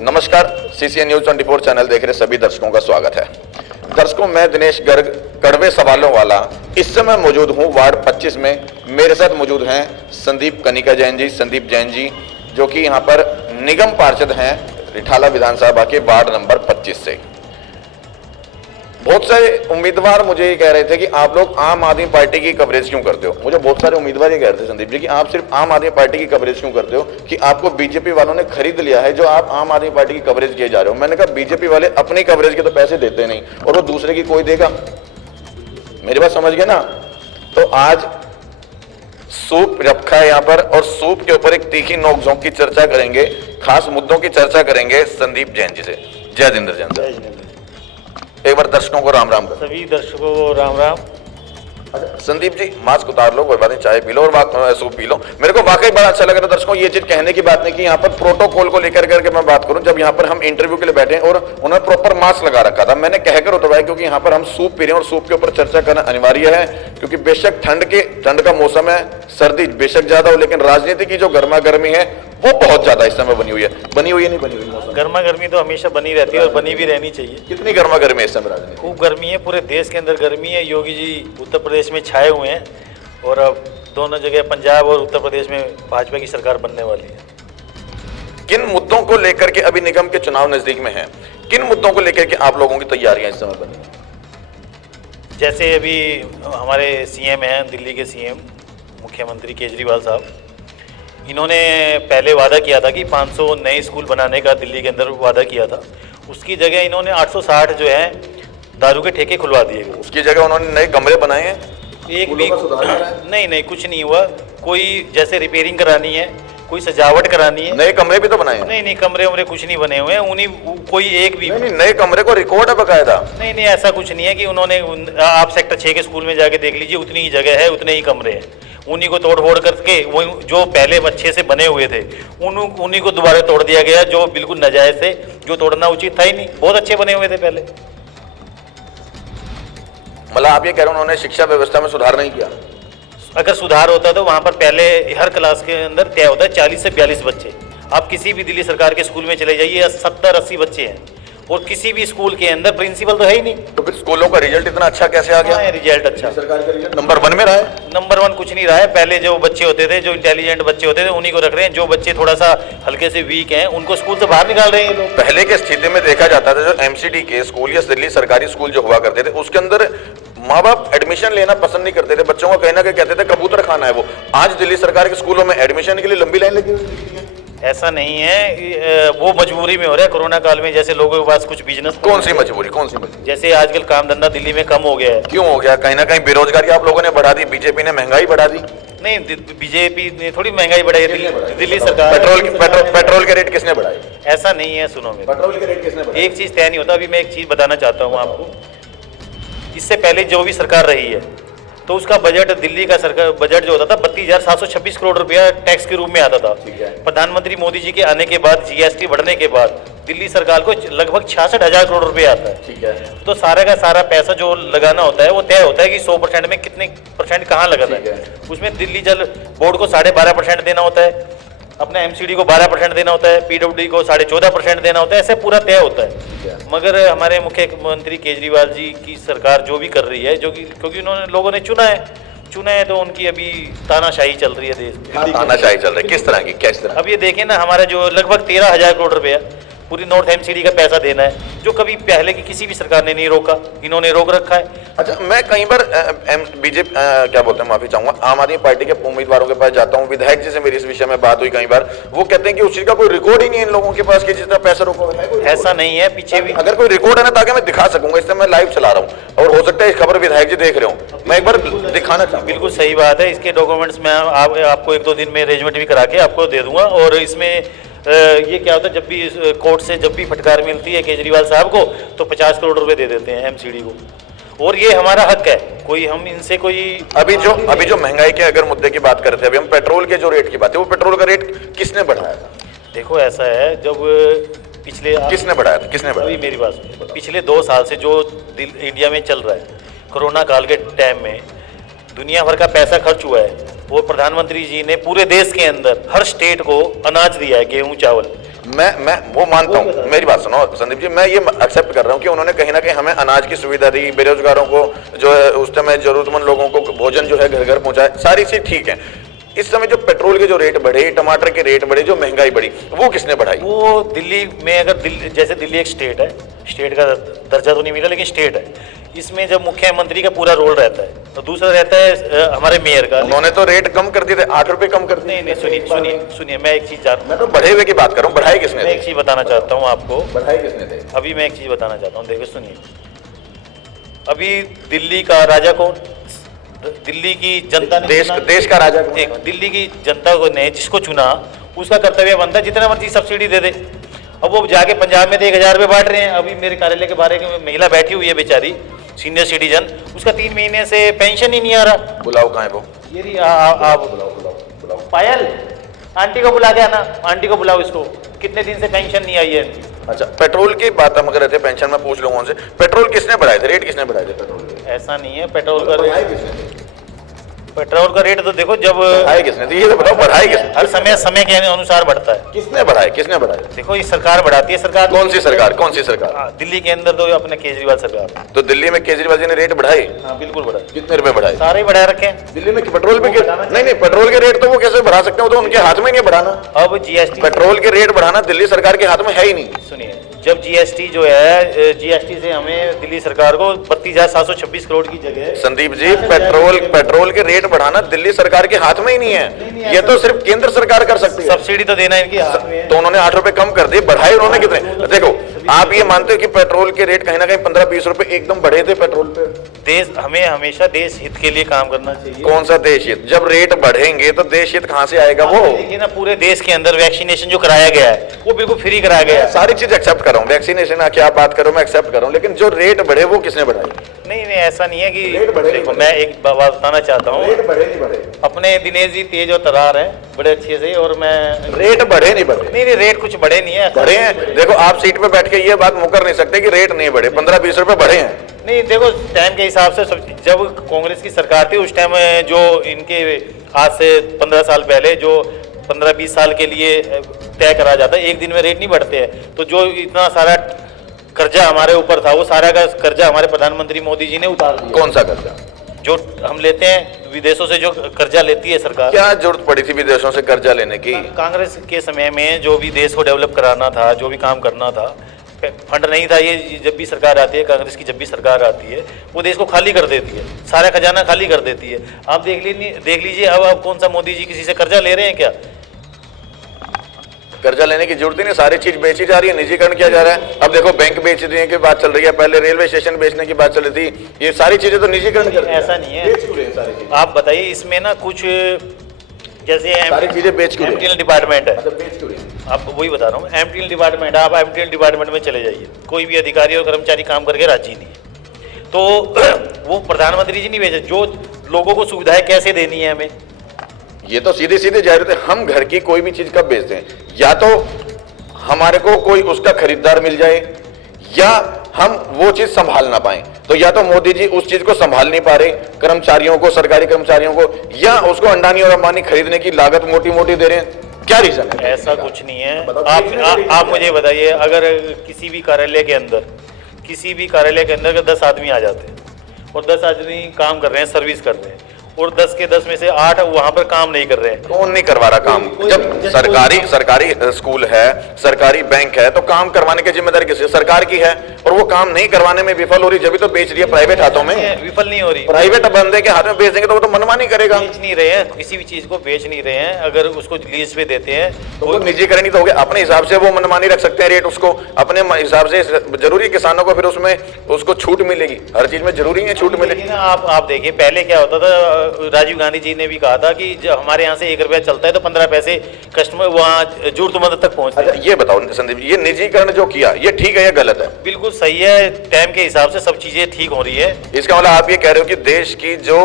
नमस्कार, CCN news 24 channel देख रहे सभी दर्शकों का स्वागत है। दर्शकों, मैं दिनेश गर्ग, कड़वे सवालों वाला इस समय मौजूद हूं वार्ड 25 में। मेरे साथ मौजूद हैं संदीप कनिका जैन जी, संदीप जैन जी, जो कि यहां पर निगम पार्षद हैं रिठाला विधानसभा के वार्ड नंबर 25 से। बहुत सारे उम्मीदवार मुझे ये कह रहे थे कि आप लोग आम आदमी पार्टी की कवरेज क्यों करते हो। मुझे बहुत सारे उम्मीदवार ये कह रहे थे संदीप जी कि आप सिर्फ आम आदमी पार्टी की कवरेज क्यों करते हो, कि आपको बीजेपी वालों ने खरीद लिया है जो आप आम आदमी पार्टी की कवरेज किए जा रहे हो। मैंने कहा बीजेपी वाले अपनी कवरेज के तो पैसे देते नहीं और वो दूसरे की कोई देगा। मेरी बात समझ गए ना। तो आज सूप रखा है यहाँ पर और सूप के ऊपर एक तीखी नोकझोंक की चर्चा करेंगे, खास मुद्दों की चर्चा करेंगे संदीप जैन जी से। जय जिंदर जैन। एक बार दर्शकों को राम राम कर। सभी दर्शकों को राम राम। संदीप जी, मास्क उतार लो, कोई बात नहीं, चाय पी लो और सूप पी लो। मेरे को वाकई बड़ा अच्छा लग रहा है दर्शकों, ये चीज कहने की बात नहीं कि यहाँ पर प्रोटोकॉल को लेकर करके मैं बात करूं। जब यहाँ पर हम इंटरव्यू के लिए बैठे हैं और उन्होंने प्रॉपर मास्क लगा रखा था, मैंने कहकर उतरवाया क्योंकि यहाँ पर हम सूप पी रहे हैं और सूप के ऊपर चर्चा करना अनिवार्य है। क्योंकि बेशक ठंड का मौसम है, सर्दी बेशक ज्यादा हो, लेकिन राजनीति की जो गर्मा गर्मी है वो बहुत ज्यादा इस समय बनी हुई है नहीं बनी हुई। गर्मा गर्मी तो हमेशा बनी रहती है और बनी भी रहनी चाहिए। कितनी गर्मा गर्मी है इस समय राजनीति? खूब गर्मी है, पूरे देश के अंदर गर्मी है। योगी जी उत्तर प्रदेश में छाए हुए हैं और अब दोनों जगह पंजाब और उत्तर प्रदेश में भाजपा की सरकार बनने वाली है। किन मुद्दों को लेकर के, अभी निगम के चुनाव नजदीक में हैं, किन मुद्दों को लेकर के आप लोगों की तैयारियां इस समय बनी? जैसे अभी हमारे सीएम हैं, दिल्ली के सीएम मुख्यमंत्री केजरीवाल साहब, इन्होंने पहले वादा किया था कि 500 नए स्कूल बनाने का दिल्ली के अंदर वादा किया था। उसकी जगह इन्होंने 860 जो है दारू के ठेके खुलवा दिए। उसकी जगह उन्होंने नए कमरे बनाए हैं। एक भी नहीं, कुछ नहीं हुआ। कोई जैसे रिपेयरिंग करानी है, कोई सजावट करानी है। नए कमरे भी तो बनाए हैं। नहीं, कमरे कुछ नहीं बने हुए हैं। उन्हीं कोई एक भी नहीं, नए कमरे को रिकॉर्ड है बकायदा। नहीं, ऐसा कुछ नहीं है कि उन्होंने, आप सेक्टर 6 के स्कूल में जाके देख लीजिए, उतनी ही जगह है, उतने ही कमरे हैं। उन्हीं को तोड़ फोड़ करके वो जो पहले अच्छे से बने हुए थे उन्हीं को दोबारा तोड़ दिया गया, जो बिल्कुल नाजायज थे, जो तोड़ना उचित था ही नहीं। बहुत अच्छे बने हुए थे पहले। मतलब आप ये कह रहे हैं उन्होंने शिक्षा व्यवस्था में सुधार नहीं किया? अगर सुधार होता तो वहां पर पहले हर क्लास के अंदर तय होता है 40 से 42 बच्चे। आप किसी भी दिल्ली सरकार के स्कूल में चले जाइए, 70-80 बच्चे हैं और किसी भी स्कूल के अंदर प्रिंसिपल तो है ही नहीं। तो फिर स्कूलों का रिजल्ट इतना अच्छा कैसे आ गया? रिजल्ट अच्छा, सरकार का रिजल्ट नंबर 1 में रहा है। नंबर 1 कुछ नहीं रहा है। पहले जो बच्चे होते थे, जो इंटेलिजेंट बच्चे होते थे, उन्हीं को रख रहे हैं। जो बच्चे थोड़ा सा हल्के से वीक हैं उनको स्कूल से बाहर निकाल रहे हैं लोग। पहले के स्थिति में देखा जाता था, जो एमसीडी के स्कूल या दिल्ली सरकारी स्कूल जो हुआ करते थे, उसके अंदर माँ बाप एडमिशन लेना पसंद नहीं करते थे। बच्चों को कहीं ना कहीं कहते थे कबूतर खाना है वो। आज दिल्ली सरकार के स्कूलों में एडमिशन के लिए लंबी लाइन लगी हुई है। ऐसा नहीं है, वो मजबूरी में हो रहा है। कोरोना काल में जैसे लोगों के पास कुछ बिजनेस, कौन सी मजबूरी? जैसे आजकल काम धंधा दिल्ली में कम हो गया है। क्यों हो गया? कहीं ना कहीं बेरोजगारी आप लोगों ने बढ़ा दी, बीजेपी ने महंगाई बढ़ा दी। नहीं, बीजेपी ने थोड़ी महंगाई बढ़ाई है, दिल्ली सरकार। पेट्रोल के रेट किसने बढ़ाए? ऐसा नहीं है, सुनो मेरे, पेट्रोल के रेट किसने बढ़ाए? एक चीज तय नहीं होता। अभी मैं एक चीज बताना चाहता हूँ आपको। इससे पहले जो भी सरकार रही है तो उसका बजट, दिल्ली का सरकार बजट जो होता था 32,726 करोड़ रुपया टैक्स के रूप में आता था। प्रधानमंत्री मोदी जी के आने के बाद, जीएसटी बढ़ने के बाद दिल्ली सरकार को लगभग 66,000 करोड़ रुपया आता है। ठीक है। तो सारा का सारा पैसा जो लगाना होता है वो तय होता है कि 100% में कितने परसेंट कहाँ लगाना है। उसमें दिल्ली जल बोर्ड को 12.5% देना होता है, अपने एमसीडी को 12% देना होता है, पीडब्ल्यूडी को 14.5% देना होता है। ऐसे पूरा तय होता है। मगर हमारे मुख्यमंत्री केजरीवाल जी की सरकार जो भी कर रही है, जो कि क्योंकि उन्होंने, लोगों ने चुना है तो उनकी अभी तानाशाही चल रही है देश में। तानाशाही चल रही है? किस तरह की? किस तरह? अब ये देखें ना, हमारा जो लगभग 13,000 करोड़ रुपया पूरी नॉर्थ एमसीडी का पैसा देना है, जो कभी पहले की किसी भी सरकार ने नहीं रोका, इन्होंने रोक रखा है। अच्छा, मैं कई बार बीजेपी क्या बोलते हैं, माफी चाहूंगा, आम आदमी पार्टी के उम्मीदवारों के पास जाता हूं, विधायक जी से मेरी इस विषय में बात हुई कई बार। वो कहते हैं कि उस चीज का कोई रिकॉर्ड ही नहीं है इन लोगों के पास कि जितना पैसा रोका है। ऐसा नहीं है, पीछे भी अगर कोई रिकॉर्ड है ना, ताकि मैं दिखा सकूंगा। इससे मैं लाइव चला रहा हूँ और हो सकता है इस खबर विधायक जी देख रहे हो, मैं एक बार दिखाना चाहूँ। बिल्कुल सही बात है। इसके डॉक्यूमेंट्स में आपको 1-2 दिन में अरेंजमेंट भी करा के आपको दे दूंगा। और इसमें ये क्या होता है, जब भी कोर्ट से जब भी फटकार मिलती है केजरीवाल साहब को तो 50 करोड़ रुपए दे देते हैं एमसीडी को। और ये हमारा हक है, कोई हम इनसे कोई। अभी जो महंगाई के अगर मुद्दे की बात करते हैं, अभी हम पेट्रोल के जो रेट की बात है, वो पेट्रोल का रेट किसने बढ़ाया था? देखो ऐसा है, जब पिछले किसने बढ़ाया था? किसने बढ़ाया? मेरी बात सुनिए। पिछले 2 साल से जो इंडिया में चल रहा है, कोरोना काल के टाइम में दुनिया भर का पैसा खर्च हुआ है, वो प्रधानमंत्री जी ने पूरे देश के अंदर हर स्टेट को अनाज दिया है, गेहूं चावल। मैं वो मानता हूँ, मेरी बात सुनो संदीप जी, मैं ये एक्सेप्ट कर रहा हूँ कि उन्होंने कहीं ना कहीं हमें अनाज की सुविधा दी, बेरोजगारों को जो है उस समय जरूरतमंद लोगों को भोजन जो है घर घर पहुंचाए, सारी चीज ठीक है। इस समय जो पेट्रोल के जो रेट बढ़े, टमाटर के रेट बढ़े, जो महंगाई बढ़ी, वो किसने बढ़ाई? वो दिल्ली में, अगर दिल्ली जैसे दिल्ली एक स्टेट है, स्टेट का दर्जा तो नहीं मिला लेकिन स्टेट है, इसमें जब मुख्यमंत्री का पूरा रोल रहता है, तो दूसरा रहता है हमारे मेयर का। उन्होंने तो रेट कम कर दिए थे, 8 रुपए कम कर दिए। नहीं, सुनिए, मैं एक चीज मैं तो बढ़े हुए की बात कर रहा हूँ, बढ़ाई किसने? मैं एक चीज बताना चाहता हूँ आपको, बढ़ाई किसने थे? अभी मैं एक चीज बताना चाहता हूँ, देखो सुनिए, अभी दिल्ली का राजा कौन? दिल्ली की जनता ने देश का राजा कौन? एक दिल्ली की जनता को ने जिसको चुना, उसका कर्तव्य बनता है जितना मर्जी सब्सिडी दे दे। अब वो जाके पंजाब में तो 1000 रुपये बांट रहे हैं। अभी मेरे कार्यालय के बारे में महिला बैठी हुई है बेचारी, सीनियर सिटीजन, उसका 3 महीने से पेंशन ही नहीं आ रहा। बुलाओ, कहाँ है वो? ये रही, आप बुलाओ पायल, आंटी को बुला के आना, आंटी को बुलाओ, इसको कितने दिन से पेंशन नहीं आई है इनकी। अच्छा, पेट्रोल की बात हम कर रहे थे, पेंशन में पूछ लोगों से, पेट्रोल किसने बढ़ाए थे, रेट किसने बढ़ाए थे पेट्रोल के? ऐसा नहीं है, पेट्रोल का रेट तो देखो, जब बढ़ाए किसने थे ये तो बताओ, बढ़ाए किसने? हर समय के अनुसार बढ़ता है। किसने बढ़ाए, किसने बढ़ाए? देखो ये सरकार बढ़ाती है, सरकार कौन सी सरकार, कौन सी सरकार? दिल्ली के अंदर तो अपने केजरीवाल सरकार। तो दिल्ली में केजरीवाल जी ने रेट बढ़ाए? हाँ बिल्कुल बढ़ाए। कितने रुपए बढ़ाए? सारे ही बढ़ा रखे हैं। दिल्ली में पेट्रोल पे नहीं, पेट्रोल के रेट तो वो कैसे बढ़ा सकते हो, तो उनके हाथ में नहीं बढ़ाना। अब जीएसटी, पेट्रोल के रेट बढ़ाना दिल्ली सरकार के हाथ में है ही नहीं। सुनिए, जब जीएसटी जो है, जीएसटी से हमें दिल्ली सरकार को 32,726 करोड़ की जगह, संदीप जी, पेट्रोल के रेट बढ़ाना दिल्ली सरकार के हाथ में ही नहीं है, ये तो सिर्फ केंद्र सरकार कर सकती है। सब्सिडी तो देना इनके हाथ में है। तो उन्होंने 8 रुपए कम कर दिए, बढ़ाए उन्होंने कितने? देखो, आप ये मानते हो कि पेट्रोल के रेट कहीं ना कहीं 15-20 रुपए एकदम बढ़े थे पेट्रोल पे? हमें हमेशा देश हित के लिए काम करना चाहिए। कौन सा देश हित? जब रेट बढ़ेंगे तो देश हित कहाँ से आएगा? वो देखिए ना, पूरे देश के अंदर वैक्सीनेशन जो कराया गया है वो बिल्कुल फ्री कराया गया है। सारी चीज एक्सेप्ट कर रहा हूँ, वैक्सीनेशन की आप बात करो, मैं एक्सेप्ट कर रहा हूँ, लेकिन जो रेट बढ़े वो किसने बढ़ाए? नहीं, ऐसा नहीं है कि रेट बढ़े, देखो, मैं एक बात बताना चाहता हूँ, रेट बढ़े नहीं बढ़े? अपने दिनेश जी तेज और तरार है बड़े अच्छे से, और मैं रेट बढ़े नहीं बढ़े? नहीं, रेट कुछ बढ़े नहीं है, बढ़े हैं। देखो, आप सीट पे बैठ के ये बात मुकर नहीं सकते कि रेट नहीं बढ़े, 15-20 रुपए बढ़े हैं। नहीं, देखो टाइम के हिसाब से जब कांग्रेस की सरकार थी उस टाइम जो इनके आज से 15 साल पहले जो 15-20 साल के लिए तय करा जाता है, एक दिन में रेट नहीं बढ़ते हैं। तो जो इतना सारा कर्जा हमारे ऊपर था, वो सारा का कर्जा हमारे प्रधानमंत्री मोदी जी ने उतार दिया। कौन सा कर्जा? जो हम लेते हैं विदेशों से, जो कर्जा लेती है सरकार। क्या जरूरत पड़ी थी विदेशों से कर्जा लेने की? कांग्रेस के समय में जो भी देश को डेवलप कराना था, जो भी काम करना था, फंड नहीं था। ये जब भी सरकार आती है, कांग्रेस की जब भी सरकार आती है, वो देश को खाली कर देती है, सारा खजाना खाली कर देती है। आप देख लीजिए अब कौन सा मोदी जी किसी से कर्जा ले रहे हैं क्या? कर्जा लेने की जरूरत ही नहीं, सारी चीज बेची जा रही है, निजीकरण किया जा रहा है। अब देखो, बैंक बेचने की बात चल रही है, पहले रेलवे स्टेशन बेचने की बात चल रही थी, ये सारी चीजें तो निजीकरण कर, ऐसा नहीं है। आप बताइए, इसमें ना कुछ जैसे सारी चीजें बेच क्यों? एमटीएल डिपार्टमेंट है, बेच क्यों? आप वही बता रहा हूँ, एमटीएल डिपार्टमेंट है, आप एमटीएल डिपार्टमेंट में चले जाइए, कोई भी अधिकारी और कर्मचारी काम करके राजी नहीं है। तो वो प्रधानमंत्री जी नहीं भेजे, जो लोगों को सुविधाएं कैसे देनी है हमें, ये तो सीधे सीधे जाहिर है। हम घर की कोई भी चीज कब बेचते हैं, या तो हमारे को कोई उसका खरीदार मिल जाए, या हम वो चीज संभाल ना पाए। तो या तो मोदी जी उस चीज को संभाल नहीं पा रहे, कर्मचारियों को, सरकारी कर्मचारियों को, या उसको अंडानी और अंबानी खरीदने की लागत मोटी मोटी दे रहे हैं। क्या रीजन है? ऐसा कुछ नहीं है। आप मुझे बताइए, अगर किसी भी कार्यालय के अंदर 10 आदमी आ जाते हैं और 10 आदमी काम कर रहे हैं, सर्विस कर रहे हैं, और 10 के 10 में से 8 वहां पर काम नहीं कर रहे हैं, कौन नहीं करवा रहा काम? जब सरकारी स्कूल है, सरकारी बैंक है, तो काम करवाने की जिम्मेदारी किसी सरकार की है, और वो काम नहीं करवाने में विफल हो रही, जब भी तो बेच रही है प्राइवेट हाथों में। विफल नहीं हो रही, प्राइवेट बंदे के हाथ में बेच देंगे तो वो तो मनमानी करेगा। बेच नहीं रहे हैं, किसी भी चीज को बेच नहीं रहे हैं। अगर उसको लीज पे देते हैं तो वो निजीकरण ही तो हो गया। अपने हिसाब से वो मनमानी रख सकते हैं रेट, उसको अपने हिसाब से। जरूरी किसानों को फिर उसमें उसको छूट मिलेगी, हर चीज में जरूरी है छूट मिलेगी। आप देखिए, पहले क्या होता था, राजीव गांधी जी ने भी कहा था कि जब हमारे यहाँ से 1 रुपया चलता है तो 15 पैसे कस्टमर वहाँ जरूरतमंद तक पहुँचते हैं। ये बताओ संदीप जी, ये निजीकरण जो किया, ये ठीक है या गलत है? बिल्कुल सही है, टाइम के हिसाब से सब चीजें ठीक हो रही है। इसका मतलब आप ये कह रहे हो कि देश की जो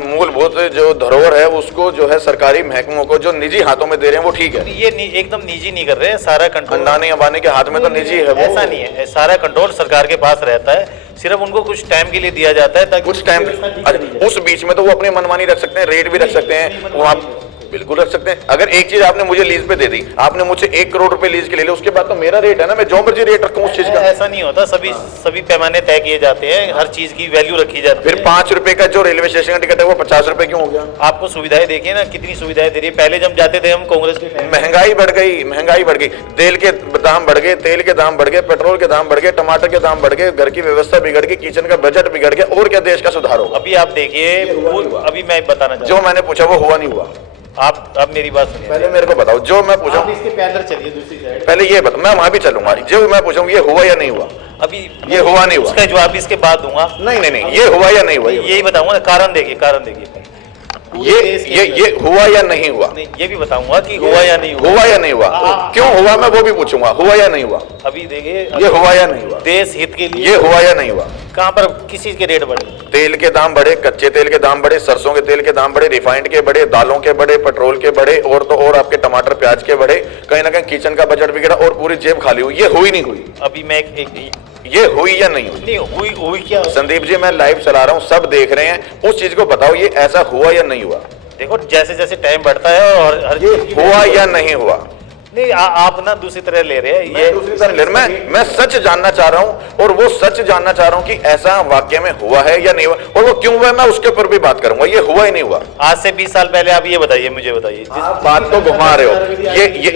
मूलभूत जो धरोहर है, उसको जो है सरकारी महकमों को जो निजी हाथों में दे रहे हैं, वो ठीक है? ये एकदम निजी नहीं कर रहे हैं, सारा कंट्रोल अंडानी अंबानी के हाथ में तो निजी है वो। ऐसा नहीं है, सारा कंट्रोल सरकार के पास रहता है। सिर्फ उनको कुछ टाइम के लिए दिया जाता है ताकि कुछ टाइम, व्यवस्था ठीक करी जाए। उस बीच में तो वो अपनी मनमानी रख सकते हैं, रेट भी रख सकते हैं, वो आप बिल्कुल रख सकते हैं। अगर एक चीज आपने मुझे लीज पे दे दी, आपने मुझसे 1 करोड़ रुपए लीज के ले लिया, उसके बाद तो मेरा रेट है ना, मैं जो मर्जी रेट रखूं उस चीज का। ऐसा नहीं होता, सभी पैमाने तय किए जाते हैं, हर चीज की वैल्यू रखी जाती फिर है। 5 रुपए का जो रेलवे स्टेशन का टिकट है वो 50 रुपए क्यों हो गया? आपको सुविधाएं देखिए ना, कितनी सुविधाएं दे रही है। पहले जब जाते थे हम कांग्रेस के टाइम में, महंगाई बढ़ गई, महंगाई बढ़ गई, तेल के दाम बढ़ गए, तेल के दाम बढ़ गए, पेट्रोल के दाम बढ़ गए, टमाटर के दाम बढ़ गए, घर की व्यवस्था बिगड़ गई, किचन का बजट बिगड़ गया, और क्या देश का सुधार होगा? अभी आप देखिए, अभी मैं बताना चाहता जो मैंने पूछा वो हुआ नहीं हुआ? हूं, आप मेरी बात सुनिए। पहले मेरे को बताओ, जो मैं पूछा, आप इसके पैदल चलिए दूसरी साइड। पहले ये बताओ, मैं वहां भी चलूंगा, जो मैं पूछूंगा ये हुआ या नहीं हुआ? अभी ये हुआ नहीं हुआ? उसका जवाब इसके बाद दूंगा। नहीं नहीं नहीं, ये हुआ या नहीं हुआ? यही बताऊंगा ना, कारण देखिए, कारण देखिए। ये हुआ या नहीं हुआ? नहीं, ये भी बताऊंगा कि हुआ या नहीं हुआ। हुआ या नहीं हुआ? क्यों हुआ मैं वो भी पूछूंगा, हुआ या नहीं हुआ? अभी देखिए, ये हुआ या नहीं हुआ? देश हित के लिए ये हुआ या नहीं हुआ? कहाँ पर किस चीज के रेट बढ़े? तेल के दाम बढ़े, कच्चे तेल के दाम बढ़े, सरसों के तेल के दाम बढ़े, रिफाइंड के बढ़े, दालों के बढ़े, पेट्रोल के बढ़े, और तो और आपके टमाटर प्याज के बढ़े, कहीं ना कहीं किचन का बजट बिगड़ा और पूरी जेब खाली हुई। ये हुई नहीं हुई? अभी मैं एक ये हुई या नहीं हुई? नहीं हुई क्या? संदीप जी मैं लाइव चला रहा हूँ, सब देख रहे हैं, उस चीज को बताओ ये ऐसा हुआ या नहीं हुआ? देखो, जैसे जैसे टाइम बढ़ता है और हर चीज की हुआ या नहीं हुआ? नहीं, आप ना दूसरी तरह ले रहे हैं। ये दूसरी तरह ले रहा हूं। मैं सच जानना चाह रहा हूं, और वो सच जानना चाह रहा हूं कि ऐसा वाकई में हुआ है या नहीं हुआ, और वो क्यों हुआ है मैं उसके ऊपर भी बात करूंगा। ये हुआ ही नहीं हुआ? आज से 20 साल पहले आप ये बताइए, मुझे बताइए। आप बात तो घुमा रहे हो,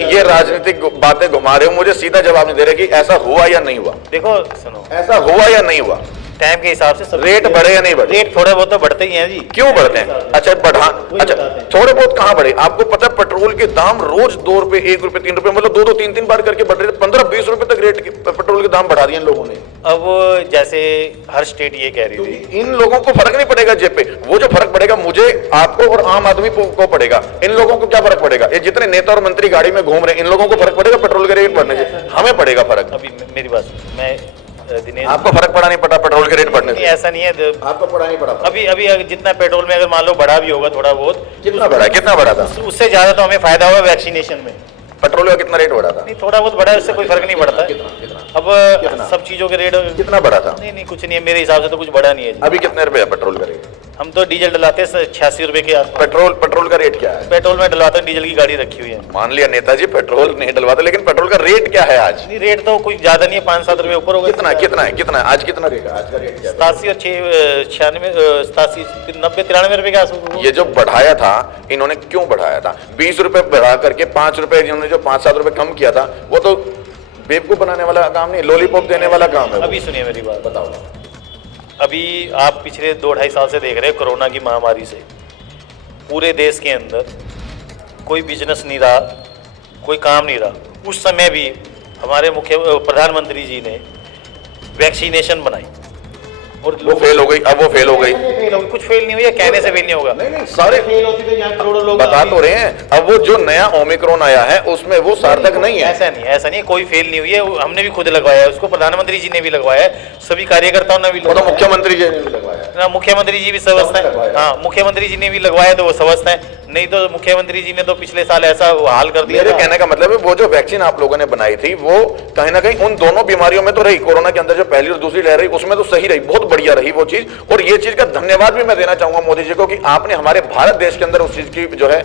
ये राजनीतिक बातें घुमा रहे हो, मुझे सीधा जवाब नहीं दे रहे कि ऐसा हुआ या नहीं हुआ। देखो सुनो, ऐसा हुआ या नहीं हुआ? टाइम के हिसाब से सब रेट बढ़े या नहीं बढ़े? रेट थोड़े बहुत तो बढ़ते ही हैं जी। क्यों बढ़ते हैं? अच्छा अच्छा, थोड़े बहुत कहाँ बढ़े? आपको पता है पेट्रोल के दाम रोज 2 रुपए, 1 रुपए, 3 रुपए, मतलब 2-2, 3-3 बार करके बढ़ रहे थे। 15-20 रुपए तक रेट पेट्रोल के दाम बढ़ा दिए इन लोगों ने। अब जैसे हर स्टेट ये कह रही थी, इन लोगों को फर्क नहीं पड़ेगा जेब पे, वो जो फर्क पड़ेगा मुझे, आपको और आम आदमी को पड़ेगा। इन लोगों को क्या फर्क पड़ेगा? ये जितने नेता और मंत्री गाड़ी में घूम रहे हैं, इन लोगों को फर्क पड़ेगा पेट्रोल के रेट बढ़ने से? हमें पड़ेगा फर्क। अभी मेरी बात सुनो, मैं दिनेश, आपको फर्क पड़ा नहीं पड़ा पेट्रोल के रेट बढ़ने नहीं, से? ऐसा नहीं है। आपको पड़ा नहीं पड़ा? अभी अगर जितना पेट्रोल में अगर मान लो बढ़ा भी होगा थोड़ा बहुत, कितना बढ़ा? कितना बढ़ा था? उससे ज्यादा तो हमें फायदा होगा वैक्सीनेशन में। पेट्रोल का कितना रेट बढ़ा था? नहीं, थोड़ा बहुत बढ़ा है, उससे कोई फर्क नहीं पड़ता है। कितना? अब सब चीजों के रेट कितना बढ़ा था? नहीं, कुछ नहीं है, मेरे हिसाब से तो कुछ बढ़ा नहीं है जी। अभी कितने रुपए है पेट्रोल का रेट? हम तो डीजल डलाते हैं 86 रुपए के आसपास। पेट्रोल का रेट क्या है? पेट्रोल में डलवाते हैं, डीजल की गाड़ी रखी हुई है। मान लिया नेताजी पेट्रोल नहीं डलवाते, लेकिन पेट्रोल का रेट क्या है आज? नहीं, रेट तो कोई ज्यादा नहीं है, 5-7 रुपए ऊपर होगा। कितना है आज? कितना रेट है आज का? रेट क्या है? 87 और 96, 87, 90, 93 रुपए के आसपास। ये जो बढ़ाया था इन्होंने क्यों बढ़ाया था? 20 रुपए बढ़ा करके 5 रुपए इन्होंने जो 5-7 रुपए कम किया था, वो तो बेवकूफ बनाने वाला काम नहीं, लॉलीपॉप देने वाला काम है। अभी सुनिए मेरी बात, बताओ। अभी आप पिछले 2-2.5 साल से देख रहे हैं, कोरोना की महामारी से पूरे देश के अंदर कोई बिजनेस नहीं रहा, कोई काम नहीं रहा। उस समय भी हमारे प्रधानमंत्री जी ने वैक्सीनेशन बनाई और वो फेल हो गई, अब वो फेल हो गई। कुछ फेल नहीं हुई है, कहने से फेल नहीं होगा। नहीं, सारे फेल होती तो यहाँ करोड़ों लोग बता तो रहे हैं। अब वो जो नया ओमिक्रॉन आया है उसमें वो सार्थक नहीं है। ऐसा नहीं, कोई फेल नहीं हुई है। हमने भी खुद लगवाया है उसको, प्रधानमंत्री जी ने भी लगवाया है, सभी कार्यकर्ताओं ने भी वो तो लगवाया। मुख्यमंत्री जी ने भी लगवाया ना, मुख्यमंत्री जी भी स्वस्थ है। हाँ, मुख्यमंत्री जी ने भी लगवाया तो वो स्वस्थ है। नहीं तो मुख्यमंत्री जी ने तो पिछले साल ऐसा हाल कर दिया। मेरे कहने का मतलब है वो जो वैक्सीन आप लोगों ने बनाई थी वो कहीं ना कहीं उन दोनों बीमारियों में तो रही, कोरोना के अंदर जो पहली और दूसरी लहर रही उसमें तो सही रही, बहुत बढ़िया रही वो चीज। और ये चीज का धन्यवाद भी मैं देना चाहूंगा मोदी जी को कि आपने हमारे भारत देश के अंदर उस चीज की जो है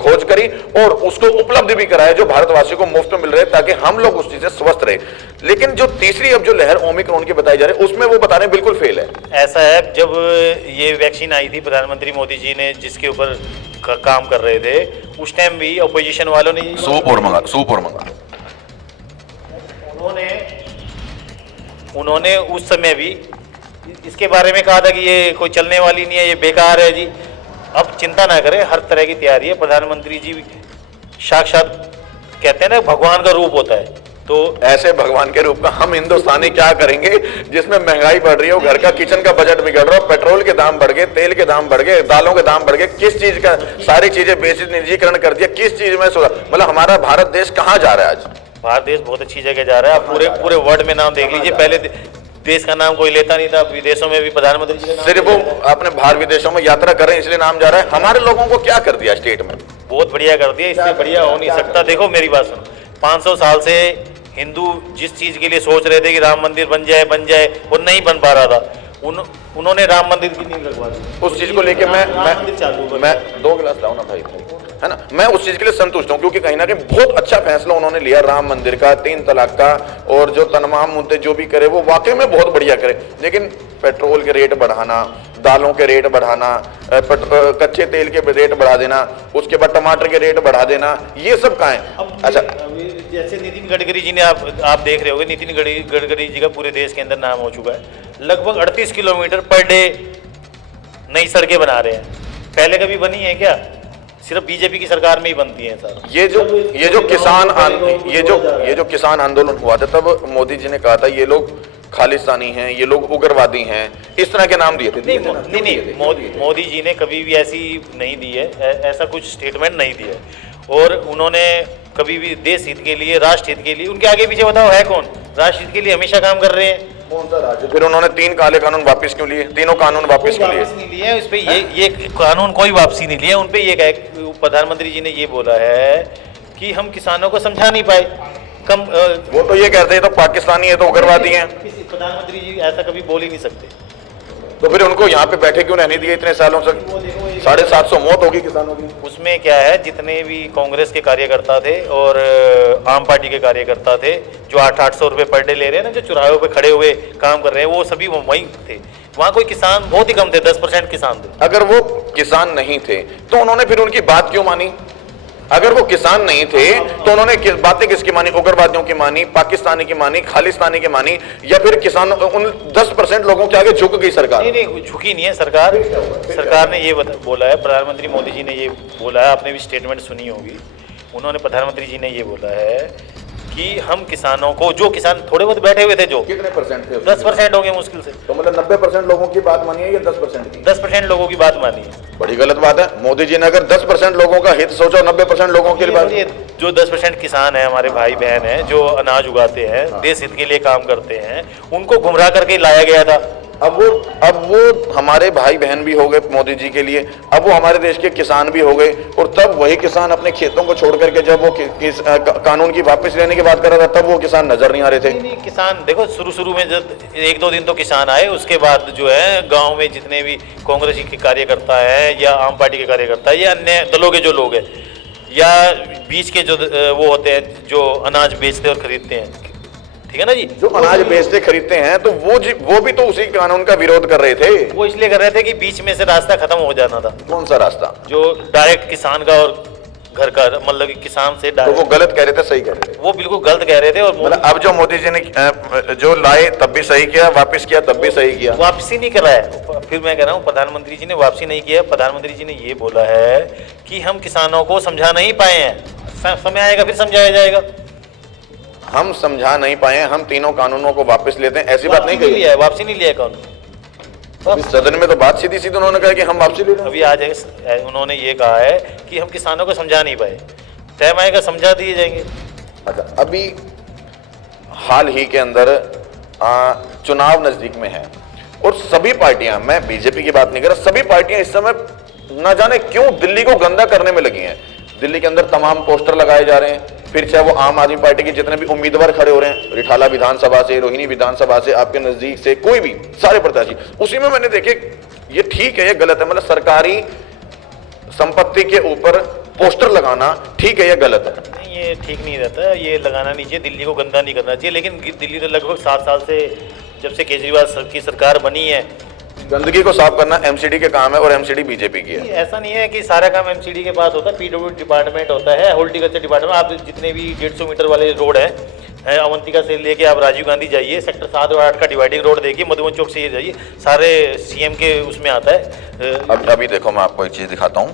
खोज करी और उसको उपलब्ध भी कराया जो भारतवासियों को मुफ्त में मिल रहे ताकि हम लोग उस चीज से स्वस्थ रहे। लेकिन जो तीसरी अब जो लहर ओमिक्रॉन की बताई जा रही है उसमें वो बता रहे हैं बिल्कुल फेल है। ऐसा है, जब ये वैक्सीन आई थी प्रधानमंत्री मोदी जी ने जिसके ऊपर काम कर रहे थे, उस टाइम भी अपोजिशन वालों ने सूप और मंगा उन्होंने उस समय भी इसके बारे में कहा था कि ये कोई चलने वाली नहीं है, ये बेकार है जी। अब चिंता ना करें, हर तरह की तैयारी है। प्रधानमंत्री जी साक्षात कहते हैं ना भगवान का रूप होता है, तो ऐसे भगवान के रूप का हम हिंदुस्तानी क्या करेंगे जिसमें महंगाई बढ़ रही है, घर का किचन का बजट बिगड़ रहा है, पेट्रोल के दाम बढ़ गए, तेल के दाम बढ़ गए, दालों के दाम बढ़ गए, किस चीज का सारी चीजें बेसिक निजीकरण कर दिया, किस चीज में सुधार, मतलब हमारा भारत देश कहाँ जा रहा है आज? भारत देश बहुत अच्छी जगह जा रहा है। आप पूरे वर्ल्ड में नाम देख लीजिए, पहले देश का नाम कोई लेता नहीं था, विदेशों में भी प्रधानमंत्री जी सिर्फ वो अपने बाहर विदेशों में यात्रा कर रहे हैं इसलिए नाम जा रहा है। हमारे लोगों को क्या कर दिया स्टेट में? बहुत बढ़िया कर दिया, इससे बढ़िया हो नहीं सकता। देखो मेरी बात सुनो, 500 साल से हिंदू जिस चीज के लिए सोच रहे थे कि राम मंदिर बन जाए, वो नहीं बन पा रहा था, उन्होंने राम मंदिर की नींव लगवा दी। उस चीज को लेके मैं 2 गिलास लाऊं ना भाई, है ना, मैं उस चीज के लिए संतुष्ट हूं, क्योंकि कहीं ना कहीं बहुत अच्छा फैसला उन्होंने लिया राम मंदिर का, 3 तलाक का, और जो तमाम मुद्दे जो भी करे वो वाकई में बहुत बढ़िया करे। लेकिन पेट्रोल के रेट बढ़ाना, दालों के रेट बढ़ाना, कच्चे तेल के रेट बढ़ा देना, उसके बाद टमाटर के रेट बढ़ा देना, ये सब कहाँ है? अच्छा, जैसे नितिन गडकरी जी ने आप देख रहे होंगे, नितिन गडकरी जी का पूरे देश के अंदर नाम हो चुका है, लगभग 38 किलोमीटर पर डे नई सड़कें बना रहे हैं। पहले कभी बनी है क्या? सिर्फ बीजेपी की सरकार में ही बनती है सर। ये जो किसान आंदोलन हुआ था, तब मोदी जी ने कहा था ये लोग खालिस्तानी हैं, ये लोग उग्रवादी हैं, इस तरह के नाम दिए थे। नहीं, मोदी जी ने कभी भी ऐसी नहीं दी है, ऐसा कुछ स्टेटमेंट नहीं दिया है। और उन्होंने कभी भी देश हित के लिए, राष्ट्र हित के लिए, उनके आगे पीछे बताओ है कौन? राष्ट्र हित के लिए हमेशा काम कर रहे हैं। कौन सा राज्य? फिर उन्होंने 3 काले कानून वापस क्यों लिए? तीनों कानून वापस क्यों लिए? नहीं लिए उस पे, ये कानून कोई वापसी नहीं लिया उन पे। ये प्रधानमंत्री जी ने ये बोला है कि हम किसानों को समझा नहीं पाए। वो तो ये कहते हैं तो पाकिस्तानी है, तो उग्रवादी हैं। प्रधानमंत्री जी ऐसा कभी बोल ही नहीं सकते। तो फिर उनको यहाँ पे बैठे क्यों रहने दिए इतने सालों से? 750 मौत होगी किसानों की। उसमें क्या है, जितने भी कांग्रेस के कार्यकर्ता थे और आम पार्टी के कार्यकर्ता थे, जो 800 रुपये पर डे ले रहे हैं ना, जो चौराहों पे खड़े हुए काम कर रहे हैं, वो सभी वहीं थे। वहाँ कोई किसान बहुत ही कम थे, 10% किसान थे। अगर वो किसान नहीं थे तो उन्होंने फिर उनकी बात क्यों मानी? अगर वो किसान नहीं थे तो उन्होंने बातें किसकी मानी? उग्रवादियों की मानी, पाकिस्तानी की मानी, खालिस्तानी की मानी, या फिर किसान उन 10% लोगों के आगे झुक गई सरकार? नहीं, झुकी नहीं है सरकार। सरकार ने ये बोला है, प्रधानमंत्री मोदी जी ने ये बोला है, आपने भी स्टेटमेंट सुनी होगी, उन्होंने, प्रधानमंत्री जी ने ये बोला है कि हम किसानों को, जो किसान थोड़े बहुत बैठे हुए थे, जो कितने परसेंट थे? 10% हो गए मुश्किल से। तो मतलब 90% लोगों की बात मानी है या 10% की? 10% लोगों की बात मानी है। बड़ी गलत बात है। मोदी जी ने अगर 10% लोगों का हित सोचा, 90% लोगों के लिए, जो 10% किसान है, हमारे भाई बहन है, जो अनाज उगाते हैं, देश हित के लिए काम करते हैं, उनको गुमराह करके लाया गया था। अब वो हमारे भाई बहन भी हो गए मोदी जी के लिए, अब वो हमारे देश के किसान भी हो गए, और तब वही किसान अपने खेतों को छोड़ करके जब वो कानून की वापस लेने की बात कर रहा था, तब वो किसान नजर नहीं आ रहे थे। नहीं, किसान देखो, शुरू में जब 1-2 दिन तो किसान आए, उसके बाद जो है गांव में जितने भी कांग्रेस के कार्यकर्ता है या आम पार्टी के कार्यकर्ता है या अन्य दलों के जो लोग हैं, या बीच के जो वो होते हैं जो अनाज बेचते और खरीदते हैं, ठीक है ना जी, जो अनाज बेचते खरीदते हैं, तो वो भी तो उसी कानून का विरोध कर रहे थे। वो इसलिए कर रहे थे कि बीच में से रास्ता खत्म हो जाना था। कौन सा रास्ता? जो डायरेक्ट किसान का और घर का, मतलब कि किसान से डायरेक्ट। तो वो गलत कह रहे थे, सही कह रहे थे? वो बिल्कुल गलत कह रहे थे। और मतलब अब जो मोदी जी ने जो लाए तब भी सही किया, वापस किया तब भी सही किया, वापसी नहीं कर रहा है। फिर मैं कह रहा हूँ, प्रधानमंत्री जी ने वापसी नहीं किया। प्रधानमंत्री जी ने ये बोला है कि हम किसानों को समझा नहीं पाए हैं, समय आएगा फिर समझाया जाएगा। हम समझा नहीं पाए, हम तीनों कानूनों को वापस लेते हैं, ऐसी बात नहीं कही है। वापसी नहीं लिया कानून। सदन में तो बात सीधी सीधी उन्होंने कहा कि हम वापसी ले रहे हैं। अभी आज उन्होंने ये कहा है कि हम किसानों को समझा नहीं पाए, टाइम आएगा समझा दिए जाएंगे। अच्छा, अभी हाल ही के अंदर चुनाव नजदीक में है और सभी पार्टियां, मैं बीजेपी की बात नहीं कर रहा, सभी पार्टियां इस समय न जाने क्यों दिल्ली को गंदा करने में लगी हैं। दिल्ली के अंदर तमाम पोस्टर लगाए जा रहे हैं, फिर चाहे वो आम आदमी पार्टी के जितने भी उम्मीदवार खड़े हो रहे हैं, रिठाला विधानसभा से, रोहिणी विधानसभा से, आपके नजदीक से, कोई भी, सारे प्रत्याशी, उसी में मैंने देखे। ये ठीक है, ये गलत है? मतलब सरकारी संपत्ति के ऊपर पोस्टर लगाना ठीक है या गलत है? नहीं, ये ठीक नहीं रहता, ये लगाना नहीं चाहिए, दिल्ली को गंदा नहीं करना चाहिए। लेकिन दिल्ली तो लगभग 7 साल से, जब से केजरीवाल की सरकार बनी है, गंदगी को साफ करना एमसीडी के काम है और एमसीडी बीजेपी की है। ऐसा नहीं है कि सारा काम एमसीडी के पास होता है, पीडब्ल्यू डिपार्टमेंट होता है, हॉर्टिकल्चर डिपार्टमेंट। आप जितने भी 150 मीटर वाले रोड है, अवंतिका से लेके आप राजीव गांधी जाइए, सेक्टर 7 और 8 का डिवाइडिंग रोड देखिए, मधुबन चौक से ये जाइए, सारे सीएम के उसमें आता है। अभी देखो, मैं आपको एक चीज़ दिखाता हूँ।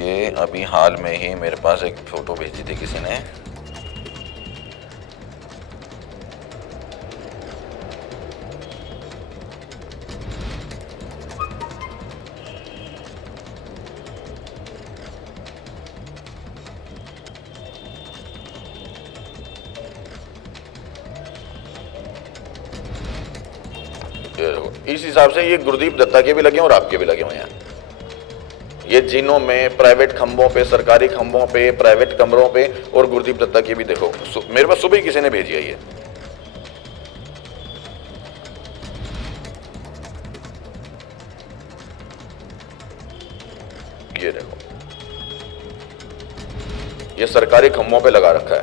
ये अभी हाल में ही मेरे पास एक फोटो भेजी थी किसी ने, इस हिसाब से ये गुरदीप दत्ता के भी लगे और आपके भी लगे हुए हैं। ये जिनों में, प्राइवेट खंभों पे, सरकारी खंभों पे, प्राइवेट कमरों पे, और गुरदीप दत्ता की भी देखो, मेरे पास सुबह ही किसी ने भेजी है ये देखो, ये सरकारी खंभों पे लगा रखा है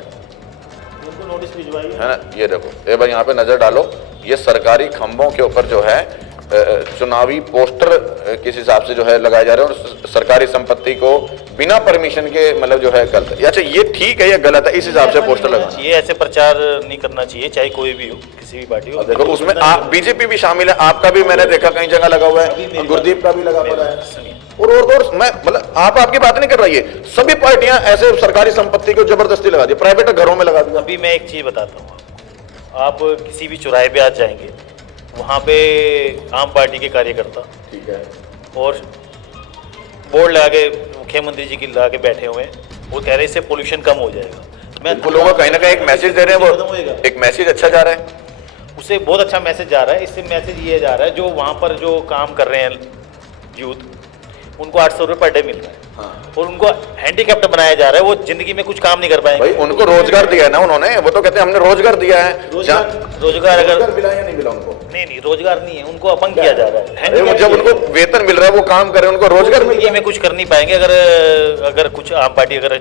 उनको नोटिस भिजवाइए, है ना। ये देखो, ये भाई यहाँ पे नजर डालो, ये सरकारी खंभों के ऊपर जो है चुनावी पोस्टर किस हिसाब से जो है लगाए जा रहे हैं, और सरकारी संपत्ति को बिना परमिशन के मतलब जो है गलत है। अच्छा, ये ठीक है या गलत है, इस हिसाब से पोस्टर लगाना चाहिए, ऐसे प्रचार नहीं करना चाहिए, चाहे कोई भी हो, किसी भी पार्टी हो। देखो उसमें आप बीजेपी भी शामिल है, आपका भी मैंने देखा कई जगह लगा हुआ है, गुरदीप का भी लगा पड़ा है, और मैं मतलब आपकी बात नहीं कर रही है, सभी पार्टियां ऐसे सरकारी संपत्ति को जबरदस्ती लगा दी, प्राइवेट घरों में लगा दिया। अभी मैं एक चीज बताता हूँ, आप किसी भी चौराहे पे आज जाएंगे, वहाँ पे आम पार्टी के कार्यकर्ता, ठीक है, और बोर्ड लगा के मुख्यमंत्री जी की लगा के बैठे हुए हैं, वो कह रहे हैं इससे पोल्यूशन कम हो जाएगा। मैं लोगों को कहीं ना कहीं एक मैसेज दे रहे हैं, वो एक मैसेज अच्छा जा रहा है, उससे बहुत अच्छा मैसेज जा रहा है। इससे मैसेज ये जा रहा है, जो वहाँ पर जो काम कर रहे हैं यूथ, उनको 800 रुपये पर डे मिल रहा है, हाँ। और उनको हैंडीकैप्ड बनाया जा रहा है, वो जिंदगी में कुछ काम नहीं कर पाएंगे। भाई उनको रोजगार दिया है ना उन्होंने, वो तो कहते हैं हमने रोजगार दिया है। रोजगार अगर मिला या नहीं मिला उनको? नहीं, रोजगार नहीं है, उनको अपंग किया जा रहा है। जब उनको वेतन मिल रहा है, वो काम कर रहे हैं, उनको रोजगार मिल में कुछ कर नहीं पाएंगे अगर कुछ आम पार्टी अगर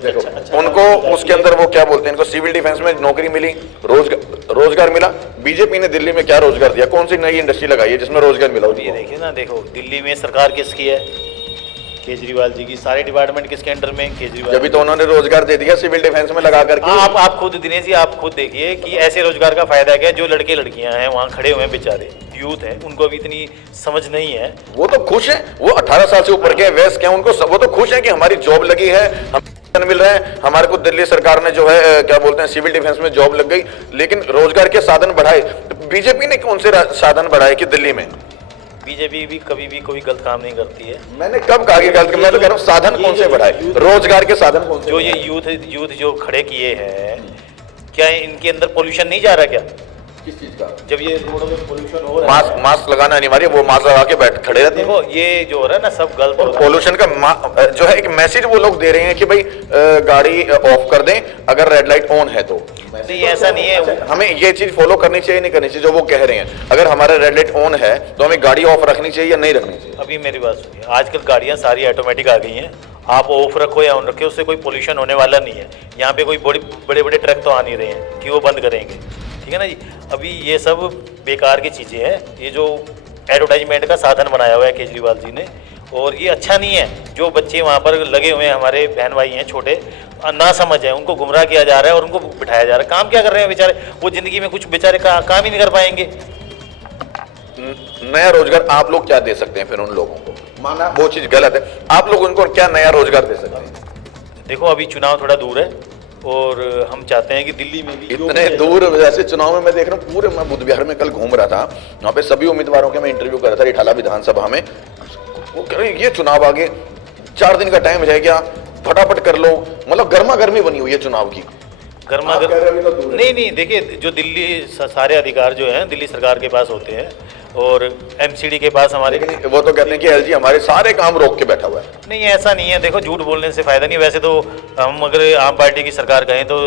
उनको उसके अंदर वो क्या बोलते हैं, इनको सिविल डिफेंस में नौकरी मिली, रोजगार मिला। बीजेपी ने दिल्ली में क्या रोजगार दिया, कौन सी नई इंडस्ट्री लगाई है जिसमें रोजगार मिला? ये देखिए ना, देखो दिल्ली में सरकार किसकी है, केजरीवाल जी की, सारे डिपार्टमेंट किसके अंडर में, केजरीवाल। जब तो उन्होंने रोजगार दे दिया सिविल डिफेंस में लगा करके। आप खुद दिनेश जी, आप खुद देखिए कि ऐसे रोजगार का फायदा क्या है। जो लड़के लड़कियां हैं वहाँ खड़े हुए हैं बेचारे, यूथ है, उनको अभी इतनी समझ नहीं है। वो तो खुश है, वो 18 साल से ऊपर के वयस्क के, उनको वो तो खुश है कि हमारी जॉब लगी है, हम मिल रहे हैं, हमारे को दिल्ली सरकार ने जो है क्या बोलते हैं सिविल डिफेंस में जॉब लग गई। लेकिन रोजगार के साधन बढ़ाए, बीजेपी ने कौन से साधन बढ़ाए कि दिल्ली में? बीजेपी भी कभी भी कोई गलत काम नहीं करती है। मैंने कब कहा कि गलत? मैं तो कह रहा हूँ साधन कौन से बढ़ाए, रोजगार के साधन कौन से? जो ये यूथ जो खड़े किए हैं, क्या इनके अंदर पोल्यूशन नहीं जा रहा क्या? किस चीज का? जब ये रोडों में पोल्यूशन हो रहा है, मास्क लगाना अनिवार्य, वो मास्क लगा के बैठ खड़े रहते हैं। देखो ये जो हो रहा है ना सब गलत हो रहा है। पोल्यूशन का जो है एक मैसेज वो लोग दे रहे हैं कि भाई गाड़ी ऑफ कर दें अगर रेड लाइट ऑन है तो। नहीं, ऐसा नहीं है, हमें ये चीज फॉलो करनी चाहिए नहीं करनी चाहिए जो वो कह रहे हैं? अगर हमारा रेड लाइट ऑन है तो हमें गाड़ी ऑफ रखनी चाहिए या नहीं रखनी चाहिए? अभी मेरी बात सुनिए, आजकल गाड़ियां सारी ऑटोमेटिक आ गई हैं, आप ऑफ रखो या ऑन रखो, उससे कोई पोल्यूशन होने वाला नहीं है। यहाँ पे कोई बड़े बड़े ट्रक तो आ नहीं रहे हैं कि वो बंद करेंगे, ठीक है ना जी। अभी ये सब बेकार की चीज़ें हैं, ये जो एडवर्टाइजमेंट का साधन बनाया हुआ है केजरीवाल जी ने, और ये अच्छा नहीं है। जो बच्चे वहाँ पर लगे हुए हैं, हमारे बहन भाई हैं छोटे, ना समझ है, उनको गुमराह किया जा रहा है और उनको बिठाया जा रहा है। काम क्या कर रहे हैं बेचारे, वो जिंदगी में कुछ बेचारे काम ही नहीं कर पाएंगे। नया रोजगार आप लोग क्या दे सकते हैं फिर उन लोगों को? माना वो चीज गलत है, आप लोग उनको क्या नया रोजगार दे सकते हैं? देखो अभी चुनाव थोड़ा दूर है और हम चाहते हैं कि दिल्ली में भी इतने दूर, जैसे चुनाव में मैं देख रहा हूँ पूरे, मैं बुध बिहार में कल घूम रहा था, वहाँ पे सभी उम्मीदवारों के मैं इंटरव्यू कर रहा था रिठाला विधानसभा में। वो कह रहे ये चुनाव आगे 4 दिन का टाइम रह गया, फटाफट कर लो, मतलब गर्मा गर्मी बनी हुई है चुनाव की। गर्मा गर्मी नहीं, देखिए जो दिल्ली सारे अधिकार जो हैं दिल्ली सरकार के पास होते हैं और एमसीडी के पास हमारे। वो तो कहते हैं कि एलजी हमारे सारे काम रोक के बैठा हुआ है। नहीं, ऐसा नहीं है, देखो झूठ बोलने से फायदा नहीं। वैसे तो हम अगर आम पार्टी की सरकार कहें तो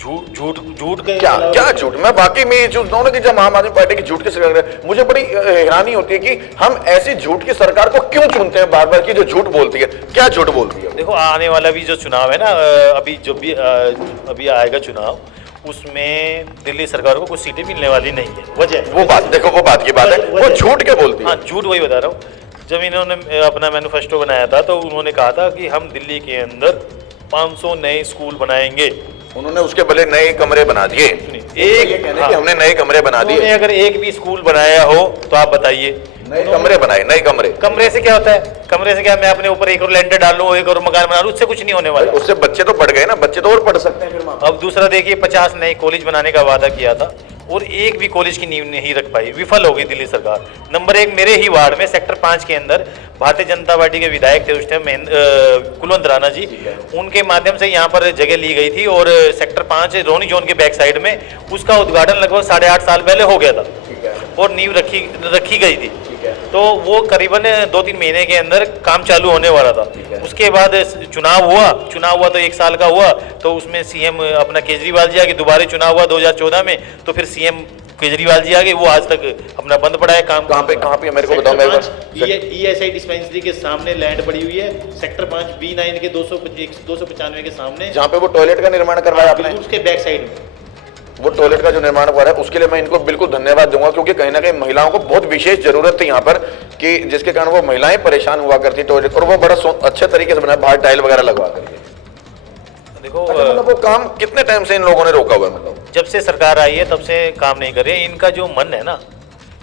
झूठ के क्या झूठ? मैं बाकी में झूठ दोनों की, जब आम आदमी पार्टी की झूठ की सरकार, मुझे बड़ी हैरानी होती है कि हम ऐसी झूठ की सरकार को क्यों चुनते हैं बार बार, की जो झूठ बोलती है। क्या झूठ बोलती है? देखो आने वाला भी जो चुनाव है ना, अभी जो भी अभी आएगा चुनाव, उसमें दिल्ली सरकार को कुछ सीटें मिलने वाली नहीं है। वजह वो बात देखो, वो बात की बात है, वो झूठ क्या बोलती है? हाँ, झूठ वही बता रहा हूँ। जब इन्होंने अपना मैनिफेस्टो बनाया था तो उन्होंने कहा था कि हम दिल्ली के अंदर 500 नए स्कूल बनाएंगे। उन्होंने उसके भले नए कमरे बना दिए, एक कहने कि हमने नए कमरे बना दिए। अगर एक भी स्कूल बनाया हो तो आप बताइए। नए कमरे बनाए, नए कमरे से क्या होता है? कमरे से क्या, मैं अपने ऊपर एक और लैंडर डाल लूं, एक और मकान बना लूं, उससे कुछ नहीं होने वाला। उससे बच्चे तो बढ़ गए ना, बच्चे तो और पढ़ सकते हैं फिर। अब दूसरा देखिए, 50 नए कॉलेज बनाने का वादा किया था और एक भी कॉलेज की नींव नहीं रख पाई, विफल हो गई दिल्ली सरकार। नंबर 1 मेरे ही वार्ड में सेक्टर 5 के अंदर भारतीय जनता पार्टी के विधायक थे उस टाइम कुलवंत राणा जी, उनके माध्यम से यहाँ पर जगह ली गई थी और सेक्टर 5 रोनी जोन के बैक साइड में उसका उद्घाटन लगभग 8.5 साल पहले हो गया था और नींव रखी गई थी। तो वो करीबन 2-3 महीने के अंदर काम चालू होने वाला था। उसके बाद चुनाव हुआ तो 1 साल का हुआ, तो उसमें सीएम अपना केजरीवाल जी आ गए, दोबारा चुनाव हुआ 2014 में, तो फिर सीएम केजरीवाल जी आ गए, वो आज तक अपना बंद पड़ा है काम। कहाँ पे मेरे को बताओ। मैं ESI डिस्पेंसरी के सामने लैंड पड़ी हुई है, सेक्टर 5 B9 के 295 के सामने, जहाँ पे वो टॉयलेट का निर्माण करवाया आपने, उसके बैक साइड में वो टॉयलेट का जो निर्माण हुआ है, उसके लिए मैं इनको बिल्कुल धन्यवाद दूंगा, क्योंकि कहीं ना कहीं महिलाओं को बहुत विशेष जरूरत थी यहाँ पर, कि जिसके कारण वो महिलाएं परेशान हुआ करती टॉयलेट, और वो बड़ा अच्छे तरीके से बना, बाहर टाइल वगैरह लगवा करके। देखो मतलब वो काम कितने टाइम से इन लोगों ने रोका हुआ है? मतलब जब से सरकार आई है तब से काम नहीं कर रहे। इनका जो मन है ना,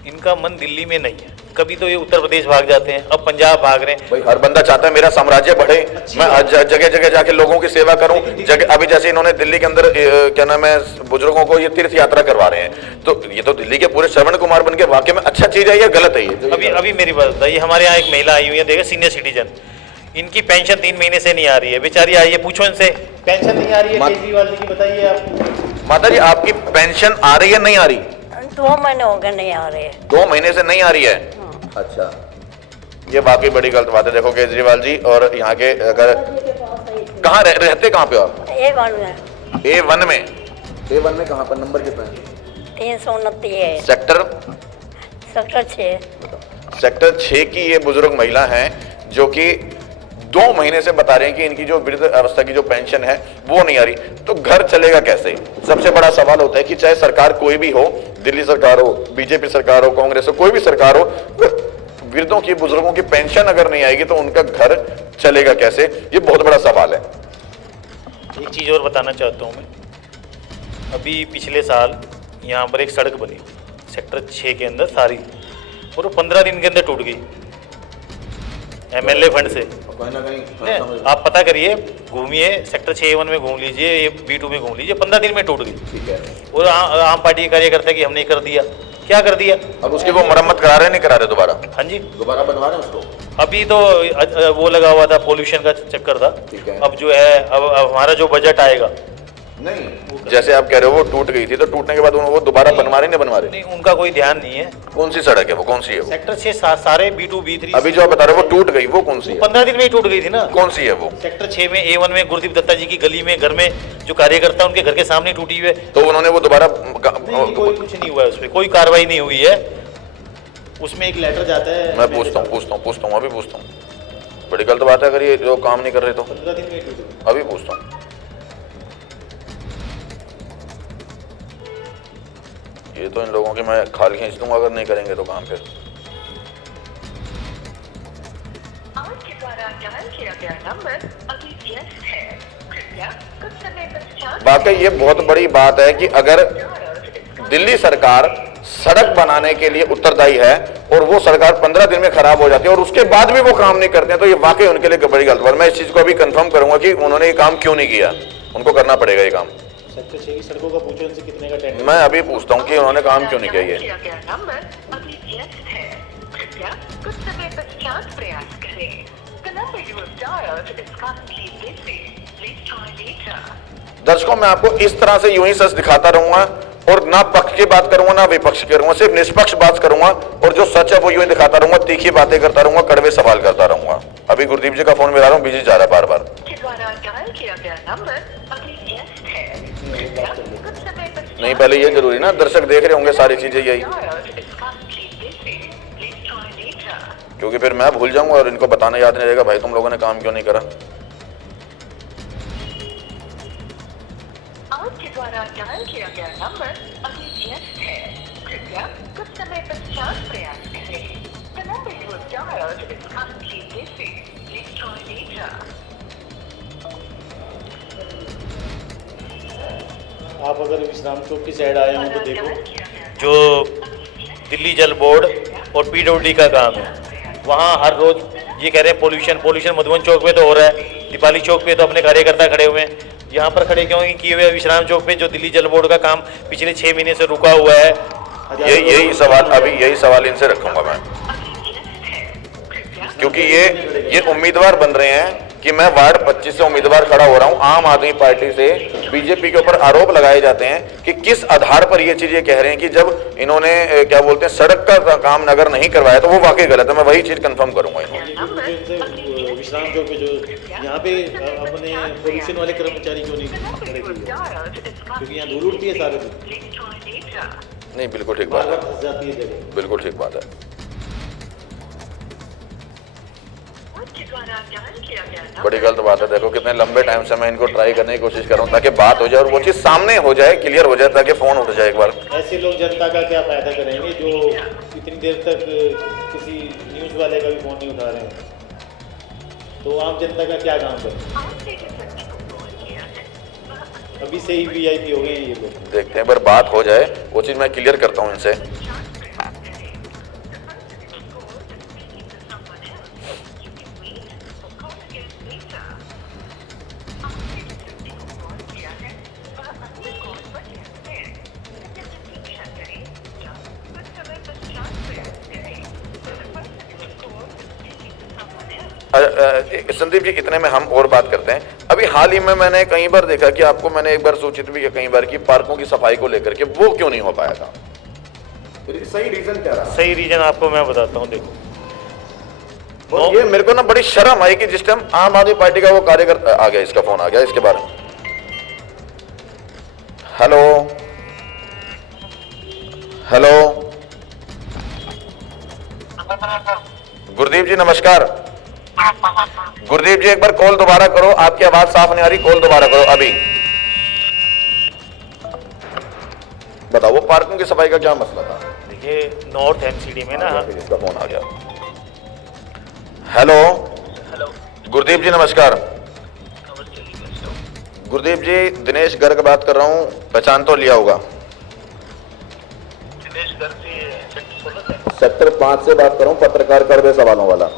इनका मन दिल्ली में नहीं है। कभी तो ये उत्तर प्रदेश भाग जाते हैं, अब पंजाब भाग रहे हैं। भाई हर बंदा चाहता है मेरा साम्राज्य बढ़े, मैं जगह जगह जाके लोगों की सेवा करूं। जगह अभी जैसे इन्होंने दिल्ली के अंदर क्या नाम है, बुजुर्गों को ये तीर्थ यात्रा करवा रहे हैं, तो ये तो दिल्ली के पूरे श्रवण कुमार बन के वाकई में अच्छा चीज है या गलत है ये? अभी मेरी बात बताइए, हमारे यहाँ एक महिला आई हुई है, देखो सीनियर सिटीजन, इनकी पेंशन 3 महीने से नहीं आ रही है, बेचारी आई है, पूछो इनसे पेंशन नहीं आ रही है केजरीवाल जी की, बताइए आप। माता जी आपकी पेंशन आ रही है नहीं आ रही? 2 महीने हो गए नहीं आ रहे। 2 महीने से नहीं आ रही है? अच्छा, ये वाकई बड़ी गलत बात है। देखो केजरीवाल जी, और यहाँ के अगर कहाँ रहते कहाँ पे आप? A1 में। A1 में? A1 में कहाँ पर? नंबर कितना है? 329 है। सेक्टर? सेक्टर 6। सेक्टर 6 की ये बुजुर्ग महिला है, जो कि 2 महीने से बता रहे हैं कि इनकी जो वृद्ध अवस्था की जो पेंशन है वो नहीं आ रही। तो घर चलेगा कैसे? सबसे बड़ा सवाल होता है कि चाहे सरकार कोई भी हो, दिल्ली सरकार हो, बीजेपी सरकार हो, कांग्रेस हो, कोई भी सरकार हो, वृद्धों की, बुजुर्गों की पेंशन अगर नहीं आएगी तो उनका घर चलेगा कैसे? ये बहुत बड़ा सवाल है। एक चीज और बताना चाहता हूँ मैं, अभी पिछले साल यहाँ पर एक सड़क बनी सेक्टर 6 के अंदर सारी, और वो 15 दिन के अंदर टूट गई MLA फंड से। आप पता करिए, घूमिए सेक्टर 6A1 में घूम लीजिए, ये B2 में घूम लीजिए, 15 दिन में टूट गई। ठीक है। और आम पार्टी के कार्यकर्ता कि हमने कर दिया, क्या कर दिया? अब उसकी वो मरम्मत करा रहे नहीं करा रहे दोबारा? हाँ जी, दोबारा बनवा रहे हैं उसको। अभी तो वो लगा हुआ था, पोल्यूशन का चक्कर था। ठीक है। अब जो है, अब हमारा जो बजट आएगा, नहीं, जैसे आप कह रहे हो वो टूट गई थी, तो टूटने के बाद वो दोबारा बनवा रहे नहीं बनवा रहे? नहीं, उनका कोई ध्यान नहीं है। कौन सी सड़क है वो? कौन सी है वो? सेक्टर 6 सारे B2 B3। अभी जो आप बता रहे हो वो टूट गई, वो कौन सी है? 15 दिन में ही टूट गई थी ना। कौन सी है वो? सेक्टर 6 में A1 में गुरदीप दत्ता जी की गली में, घर में जो कार्यकर्ता उनके घर के सामने टूटी हुई है। तो उन्होंने वो दोबारा कोई कुछ नहीं हुआ है, उसमें कोई कार्रवाई नहीं हुई है। उसमें एक लेटर जाता है। मैं पूछता हूँ अभी पूछता हूँ। बड़ी गलत बात है अगर ये जो काम नहीं कर रहे तो। 15 दिन में टूट गई। अभी पूछता हूँ। ये तो इन लोगों की मैं खाल खींच दूंगा अगर नहीं करेंगे तो काम फिर। आपके द्वारा डायल किया गया नंबर अभी व्यस्त है, कृपया कुछ समय पश्चात। वाकई ये बहुत बड़ी बात है कि अगर दिल्ली सरकार सड़क बनाने के लिए उत्तरदायी है और वो सरकार 15 दिन में खराब हो जाती है और उसके बाद भी वो काम नहीं करते हैं, तो ये वाकई उनके लिए बड़ी गलत बात। मैं इस चीज को अभी कंफर्म करूंगा कि उन्होंने ये काम क्यों नहीं किया, उनको करना पड़ेगा ये काम। सेक्टर 6 की सड़कों का पूछो उनसे कितने का टेंडर। मैं अभी पूछता हूँ कि उन्होंने काम क्यों नहीं किया ये। किया गया नंबर अभी व्यस्त है, कृपया कुछ समय पश्चात प्रयास करें। The number you have dialed is currently busy. Please try later. दर्शकों, मैं आपको इस तरह से यूं ही सच दिखाता रहूंगा और ना पक्ष की बात करूंगा ना विपक्ष की करूंगा, सिर्फ निष्पक्ष बात करूंगा और जो सच है वो यूं ही दिखाता रहूंगा, तीखी बातें करता रहूंगा, कड़वे सवाल करता रहूंगा। अभी गुरदीप जी का फोन मिला रहा हूँ, बिजी जा रहा है बार बार। के द्वारा डायल किया गया नंबर अभी व्यस्त है, कृपया कुछ समय पश्चात। नहीं, पहले ये जरूरी ना, दर्शक देख रहे होंगे सारी चीजें यही, Dialed is currently busy. Please try later. क्योंकि फिर मैं भूल जाऊंगा और इनको बताना याद नहीं रहेगा, भाई तुम लोगों ने काम क्यों नहीं करा। आपके द्वारा डायल किया गया नंबर अभी व्यस्त है, कृपया कुछ समय पश्चात प्रयास करें। The number you have dialed is currently busy. Please try later. आप अगर विश्राम चौक की साइड आए हो तो देखो, डायल किया गया जो दिल्ली जल बोर्ड और PWD का काम है, वहाँ हर रोज ये कह रहे हैं पोल्यूशन मधुबन चौक पे तो हो रहा है, दीपाली चौक पे तो अपने कार्यकर्ता खड़े हुए हैं, यहाँ पर खड़े क्यों किए हुए विश्राम चौक पे जो दिल्ली जल बोर्ड का काम पिछले 6 महीने से रुका हुआ है। यही सवाल इनसे रखूंगा मैं, क्योंकि ये उम्मीदवार बन रहे हैं कि मैं वार्ड 25 से उम्मीदवार खड़ा हो रहा हूं, आम आदमी पार्टी से बीजेपी के ऊपर आरोप लगाए जाते हैं कि किस आधार पर ये चीज ये कह रहे हैं कि जब इन्होंने क्या बोलते हैं सड़क का काम नगर नहीं करवाया तो वो वाकई गलत है। मैं वही चीज कंफर्म करूंगा इन्होंने। विश्राम चौक पे जो यहाँ पे अपने पोल्यूशन वाले कर्मचारी क्यों नहीं खड़े किए? क्योंकि यहाँ धूल उड़ती है सारे दिन, नहीं बिल्कुल ठीक बात है, फंस जाती है जगह। बिल्कुल ठीक बात है। बड़ी गलत बात है। देखो कितने लंबे टाइम से मैं इनको ट्राई करने की कोशिश कर रहा हूँ ताकि बात हो जाए और वो चीज सामने हो जाए, क्लियर हो जाए, ताकि फोन उठ जाए एक बार। ऐसे लोग जनता का क्या फायदा करेंगे जो इतनी देर तक किसी न्यूज वाले का भी फोन नहीं उठा रहे हैं? तो आम जनता का क्या काम करें? अभी से ही वीआईपी हो गए हैं ये लोग। देखते हैं एक बार बात हो जाए, वो चीज मैं क्लियर करता हूँ इनसे। संदीप जी इतने में हम और बात करते हैं। अभी हाल ही में मैंने कई बार देखा कि आपको मैंने एक बार सूचित भी किया कई बार कि पार्कों की सफाई को लेकर के वो क्यों नहीं हो पाया था? सही रीजन क्या रहा? सही रीजन आपको मैं बताता हूँ। देखो और ये मेरे को ना बड़ी शर्म आई कि जिस टाइम आम आदमी पार्टी का वो कार्यकर्ता आ गया, इसका फोन आ गया इसके बारे में। हेलो हेलो गुरदीप जी नमस्कार। गुरदीप जी एक बार कॉल दोबारा करो, आपकी आवाज साफ नहीं आ रही, कॉल दोबारा करो अभी। बताओ वो पार्किंग की सफाई का क्या मसला था? देखिए नॉर्थ एमसीडी में ना, इसका फोन आ गया। हेलो गुरदीप जी नमस्कार। गुरदीप जी दिनेश गर्ग बात कर रहा हूं, पहचान तो लिया होगा। दिनेश गर्ग सेक्टर 5 से बात कर रहा हूं, पत्रकार कड़वे सवालों वाला।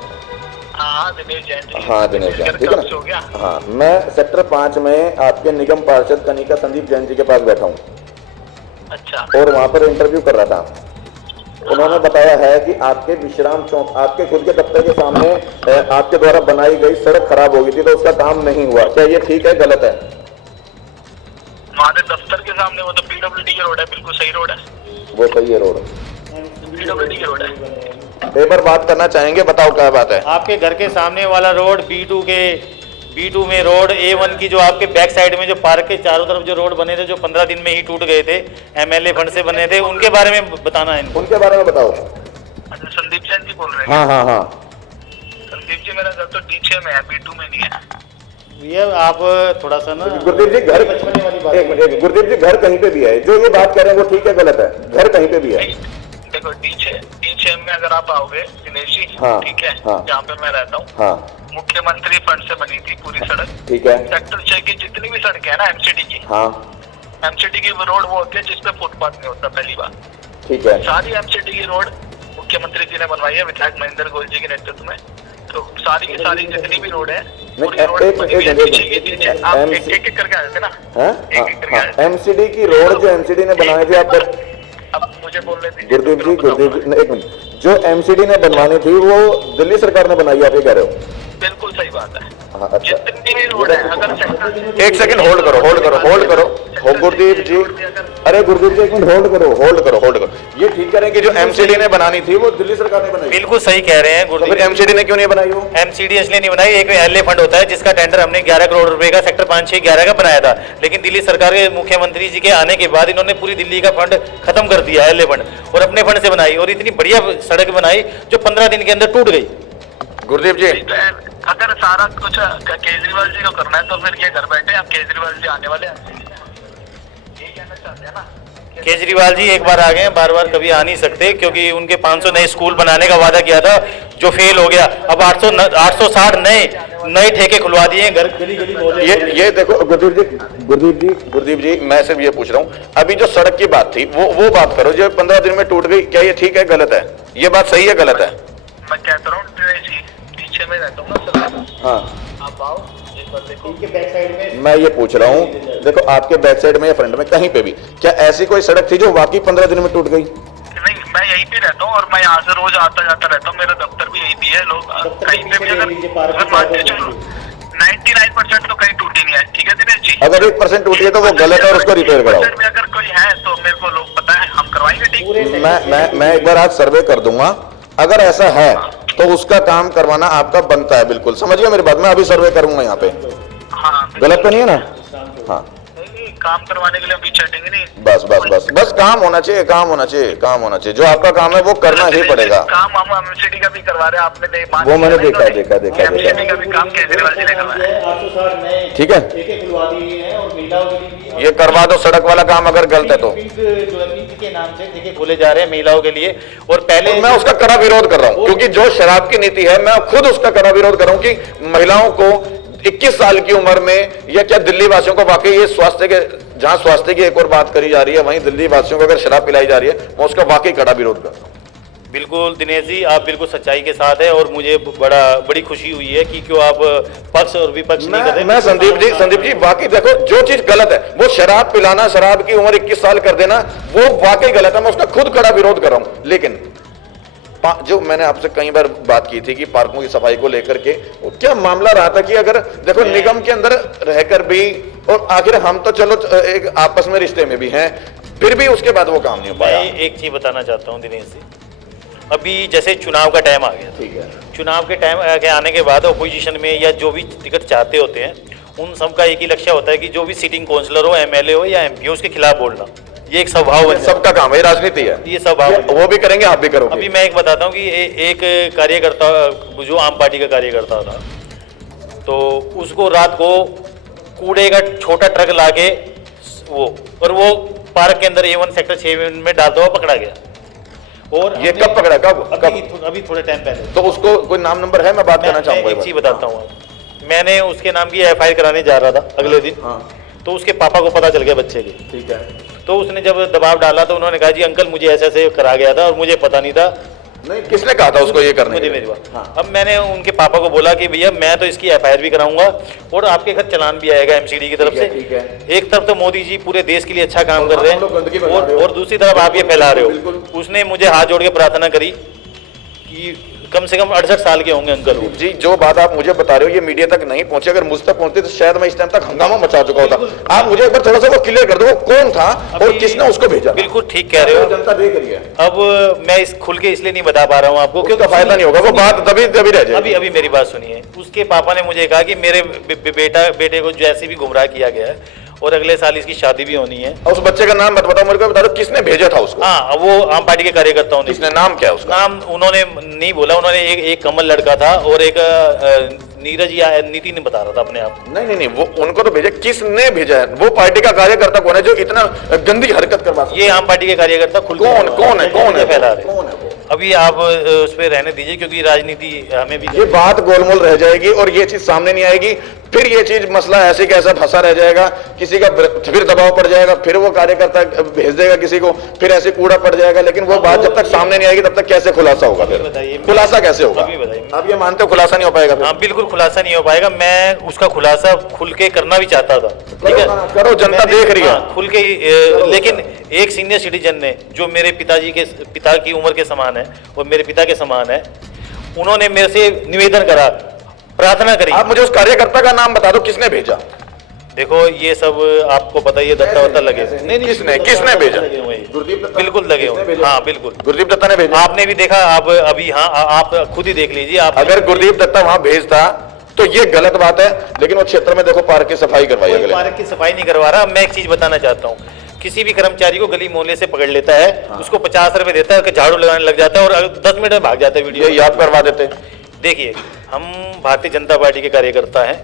हाँ दिनेश जैन जी। हाँ दिनेश जैन, ठीक है हो गया? ना? हाँ मैं सेक्टर 5 में आपके निगम पार्षद कनिका संदीप जैन जी के पास बैठा हूँ अच्छा। और वहां पर इंटरव्यू कर रहा था। उन्होंने बताया है कि आपके विश्राम चौक, आपके खुद के दफ्तर के सामने आपके द्वारा बनाई गई सड़क खराब हो गई थी तो उसका काम नहीं हुआ। क्या ये ठीक है गलत है? हमारे दफ्तर के सामने वो तो पीडब्ल्यूडी की रोड है, बिल्कुल सही रोड है। वो सही है रोड, पीडब्ल्यूडी की रोड है। एक बार बात करना चाहेंगे, बताओ क्या बात है? आपके घर के सामने वाला रोड B2 में रोड A1 की जो आपके बैक साइड में जो पार्क के चारों तरफ जो रोड बने थे जो 15 दिन में ही टूट गए थे, MLA फंड से बने थे, उनके बारे में बताना है इनको। उनके बारे में बताओ। अच्छा संदीप जैन जी बोल रहे हैं? हाँ हाँ हाँ संदीप जी मेरा घर तो D6 में है, B2 में नहीं है। ये आप थोड़ा सा ना गुरदीप जी घर, बचपने वाली बात एक मिनट, गुरदीप जी घर कहीं पे भी है, जो ये बात कर रहे हैं वो ठीक है गलत है? घर कहीं पे भी है? देखो D6 में अगर आप आओगे दिनेश जी, हाँ, ठीक है, हाँ, जहाँ पे मैं रहता हूँ, हाँ मुख्यमंत्री फंड से बनी थी पूरी सड़क। ठीक है। सेक्टर 6 की जितनी भी सड़कें है ना एमसीडी की, हाँ एमसीडी की वो रोड वो होती है जिसपे फुटपाथ नहीं होता, पहली बात। ठीक है। सारी एमसीडी की रोड मुख्यमंत्री जी ने बनवाई है विधायक महेंद्र गोयल जी के नेतृत्व में। तो सारी की सारी जितनी भी रोड है पूरी रोड बनी हुई है। पीछे आप एक करके आए थे ना? एक करके आए थे। एमसीडी की रोड जो एमसीडी ने बनाई थी आप अब मुझे बोलने दीजिए। गुरदीप जी एक मिनट, जो एमसीडी ने बनवानी थी वो दिल्ली सरकार ने बनाई, आप ये कह रहे हो? बिल्कुल सही बात है। हाँ, अच्छा जितनी भी रोड है अगर एक सेकंड होल्ड करो हो गुरदीप जी, अरे गुरदीप जी एक मिनट होल्ड करो। ये ठीक कह रहे हैं कि जो एमसीडी ने बनानी थी वो दिल्ली सरकार ने बनाई। बिल्कुल सही कह रहे हैं तो फिर एमसीडी ने क्यों नहीं बनाई? वो एमसीडी इसलिए नहीं बनाई, एक MLA फंड होता है जिसका टेंडर हमने 11 करोड़ रुपए का सेक्टर 5, 6, 11 का बनाया था, लेकिन दिल्ली सरकार के मुख्यमंत्री जी के आने के बाद इन्होंने पूरी दिल्ली का फंड खत्म कर दिया MLA फंड और अपने फंड से बनाई और इतनी बढ़िया सड़क बनाई जो 15 दिन के अंदर टूट गई। गुरदीप जी अगर सारा कुछ केजरीवाल जी को करना है तो फिर ये घर बैठे आप, केजरीवाल जी आने वाले हैं, ये कहना चाहते हैं ना? केजरीवाल जी एक बार आ गए हैं, बार बार कभी आ नहीं सकते क्योंकि उनके 500 नए स्कूल बनाने का वादा किया था जो फेल हो गया। अब 860 नए ठेके खुलवा दिए घर गली गली। ये देखो गुरदीप जी मैं सिर्फ ये पूछ रहा हूँ, अभी जो सड़क की बात थी वो बात करो जो 15 दिन में टूट गई, क्या ये ठीक है गलत है? ये बात सही है गलत है? मैं कहता हूँ पीछे में रहता हूँ ना सर। हाँ आप आओ एक बार देखो। इनके बैक साइड में मैं ये पूछ रहा हूँ, देखो आपके बैक साइड में या फ्रंट में कहीं पे भी क्या ऐसी कोई सड़क थी जो वाकई 15 दिन में टूट गई? नहीं मैं यहीं पे रहता हूँ और मैं यहाँ से रोज आता जाता रहता हूँ, मेरा दफ्तर भी यहीं भी है। लोग कहीं पे भी अगर मान के चलो 99% तो कहीं टूटी नहीं है, ठीक है दिनेश जी। अगर 1% टूटी है तो वो गलत है और उसको रिपेयर कराओ। 1% में अगर कोई है तो मेरे को लोग पता है, हम करवाएंगे ठीक। मैं एक बार आज सर्वे कर दूंगा, अगर ऐसा है तो उसका काम करवाना आपका बनता है। बिल्कुल समझिए मेरी बात, मैं अभी सर्वे करूंगा यहाँ पे। हाँ गलत तो नहीं है ना? हाँ नहीं, काम करवाने के लिए हम पीछे हटेंगे नहीं। बस बस बस बस काम होना चाहिए, काम होना चाहिए, काम होना चाहिए। जो आपका काम है वो करना ही पड़ेगा। काम हम एमसीडी का भी करवा रहे हैं, आपने वो मैंने देखा एमसीडी का भी काम केजरीवाल जी ने करवाया है। 860 नए ठीक है, एक खुलवा दिए हैं और महिलाओं के लिए भी ये करवा दो। सड़क वाला काम अगर गलत है तो पिंक जो है पिंक के नाम से ठेके खोले जा रहे हैं महिलाओं के लिए। और पहले मैं उसका कड़ा विरोध कर रहा हूं, क्योंकि जो शराब की नीति है मैं खुद उसका कड़ा विरोध कर रहा हूं कि महिलाओं को 21 साल की उम्र में, या क्या दिल्ली वासियों को वाकई ये स्वास्थ्य के, जहां स्वास्थ्य की एक और बात करी जा रही है वहीं दिल्ली वासियों को अगर शराब पिलाई जा रही है, मैं उसका वाकई कड़ा विरोध कर रहा हूं। बिल्कुल दिनेश जी, आप बिल्कुल सच्चाई के साथ है और मुझे बड़ी खुशी हुई है कि क्यों आप पक्ष और विपक्ष नहीं कर रहे। मैं संदीप जी वाकई देखो, जो चीज गलत है वो शराब पिलाना, शराब की उम्र 21 साल कर देना, वो वाकई गलत है। मैं उसका खुद कड़ा विरोध कर रहा हूं। लेकिन जो मैंने आपसे कई बार बात की थी कि पार्कों की सफाई को लेकर के क्या मामला रहा था कि अगर देखो निगम के अंदर रहकर भी, और आखिर हम तो चलो एक आपस में रिश्ते में भी हैं, फिर भी उसके बाद वो काम नहीं हो पाया। मैं एक चीज बताना चाहता हूं दिनेश जी, अभी जैसे चुनाव का टाइम आ गया, ठीक है, चुनाव के टाइम आने के बाद अपोजिशन में या जो भी टिकट चाहते होते हैं, उन सबका एक ही लक्ष्य होता है कि जो भी सिटिंग काउंसलर हो, एमएलए हो या एमपी हो, उसके खिलाफ बोलना। ये एक स्वभाव है, सबका काम है, राजनीति है, ये स्वभाव है। वो भी करेंगे, आप भी करोगे। अभी मैं एक बताता हूँ कि एक कार्यकर्ता जो आम पार्टी का कार्यकर्ता था, तो उसको रात को कूड़े का छोटा ट्रक लाके वो पार्क के अंदर A1 सेक्टर 6 में डालता हुआ पकड़ा गया। और ये कब पकड़ा, कब? अभी थोड़े टाइम पहले। तो उसको कोई नाम नंबर है? मैं बात करना चाहूंगा। एक चीज बताता हूँ, मैंने उसके नाम की FIR कराने जा रहा था अगले दिन। तो उसके पापा को पता चल गया बच्चे के, ठीक है, तो उसने जब दबाव डाला तो उन्होंने कहा जी अंकल मुझे ऐसे ऐसे करा गया था और मुझे पता नहीं था। नहीं, किसने कहा था उसको ये करने? मुझे मेरी बात। अब मैंने उनके पापा को बोला कि भैया मैं तो इसकी FIR भी कराऊंगा और आपके घर चालान भी आएगा MCD की तरफ से। ठीक है। एक तरफ तो मोदी जी पूरे देश के लिए अच्छा काम कर रहे हैं और और दूसरी तरफ आप ये फैला रहे हो। उसने मुझे हाथ जोड़ के प्रार्थना करी कि कम से कम 68 साल के होंगे अंकल जी। जो बात आप मुझे बता रहे हो ये मीडिया तक नहीं पहुंचे, अगर मुझ तक पहुंचती तो शायद मैं इस टाइम तक हंगामा मचा चुका होता। आप मुझे एक बार थोड़ा सा वो क्लियर कर दो, वो कौन था और किसने उसको भेजा? बिल्कुल ठीक कह रहे हो, जनता देख रही है। अब मैं इस खुल के इसलिए नहीं बता पा रहा हूँ आपको क्योंकि फायदा नहीं होगा, वो बात तभी रह जाएगी। अभी मेरी बात सुनिए। उसके पापा ने मुझे कहा कि मेरे बेटे को जैसे भी गुमराह किया गया है और अगले साल इसकी शादी भी होनी है। उस बच्चे का नाम मत बताओ मेरे को, बता दो किसने भेजा था उसको? हाँ, वो आम पार्टी के कार्यकर्ताओं ने। किसने? नाम क्या है उसका? नाम उन्होंने नहीं बोला, उन्होंने एक कमल लड़का था और एक नीरज या नितिन बता रहा था अपने आप। नहीं, वो उनको तो भेजा, किसने भेजा है? वो पार्टी का कार्यकर्ता कौन है जो इतना गंदी हरकत करवा सकता है? ये आम पार्टी के कार्यकर्ता खुल कौन है फैला रहे। अभी आप उस पर रहने दीजिए क्योंकि राजनीति हमें भी, ये बात गोलमोल रह जाएगी और ये चीज सामने नहीं आएगी, फिर ये चीज मसला ऐसे कैसा फंसा रह जाएगा, किसी का फिर दबाव पड़ जाएगा, फिर वो कार्यकर्ता भेज देगा किसी को, फिर ऐसे कूड़ा पड़ जाएगा। लेकिन वो बात जब तक सामने नहीं आएगी तब तक कैसे खुलासा होगा? फिर खुलासा कैसे होगा? आप ये मानते हो खुलासा नहीं हो पाएगा? हाँ बिल्कुल खुलासा नहीं हो पाएगा। मैं उसका खुलासा खुल के करना भी चाहता था, ठीक है, करो, जनता देख रही है खुल के। लेकिन एक सीनियर सिटीजन ने जो मेरे पिता की उम्र के समान है और मेरे पिता के समान है, उन्होंने मेरे से निवेदन करा, प्रार्थना करी। आप मुझे उस कार्यकर्ता का नाम बता दो, किसने भेजा? देखो ये सब आपको पता, ये दत्ता वत्ता लगे। नहीं, किसने भेजा? बिल्कुल लगे हुए। हाँ बिल्कुल, गुरदीप दत्ता ने भेजा। आपने भी देखा, आप अभी, हाँ आप खुद ही देख लीजिए। आप अगर गुरदीप दत्ता वहां भेजता तो ये गलत बात है, लेकिन वो क्षेत्र में देखो पार्क की सफाई करवाई। अगले पार्क की सफाई नहीं करवा रहा। मैं एक चीज बताना चाहता हूँ, किसी भी कर्मचारी को गली मोहल्ले से पकड़ लेता है, उसको 50 रुपए देता है, झाड़ू लगाने लग जाता है और 10 मिनट में भाग जाता है। वीडियो याद करवा देते। देखिए, हम भारतीय जनता पार्टी के कार्यकर्ता हैं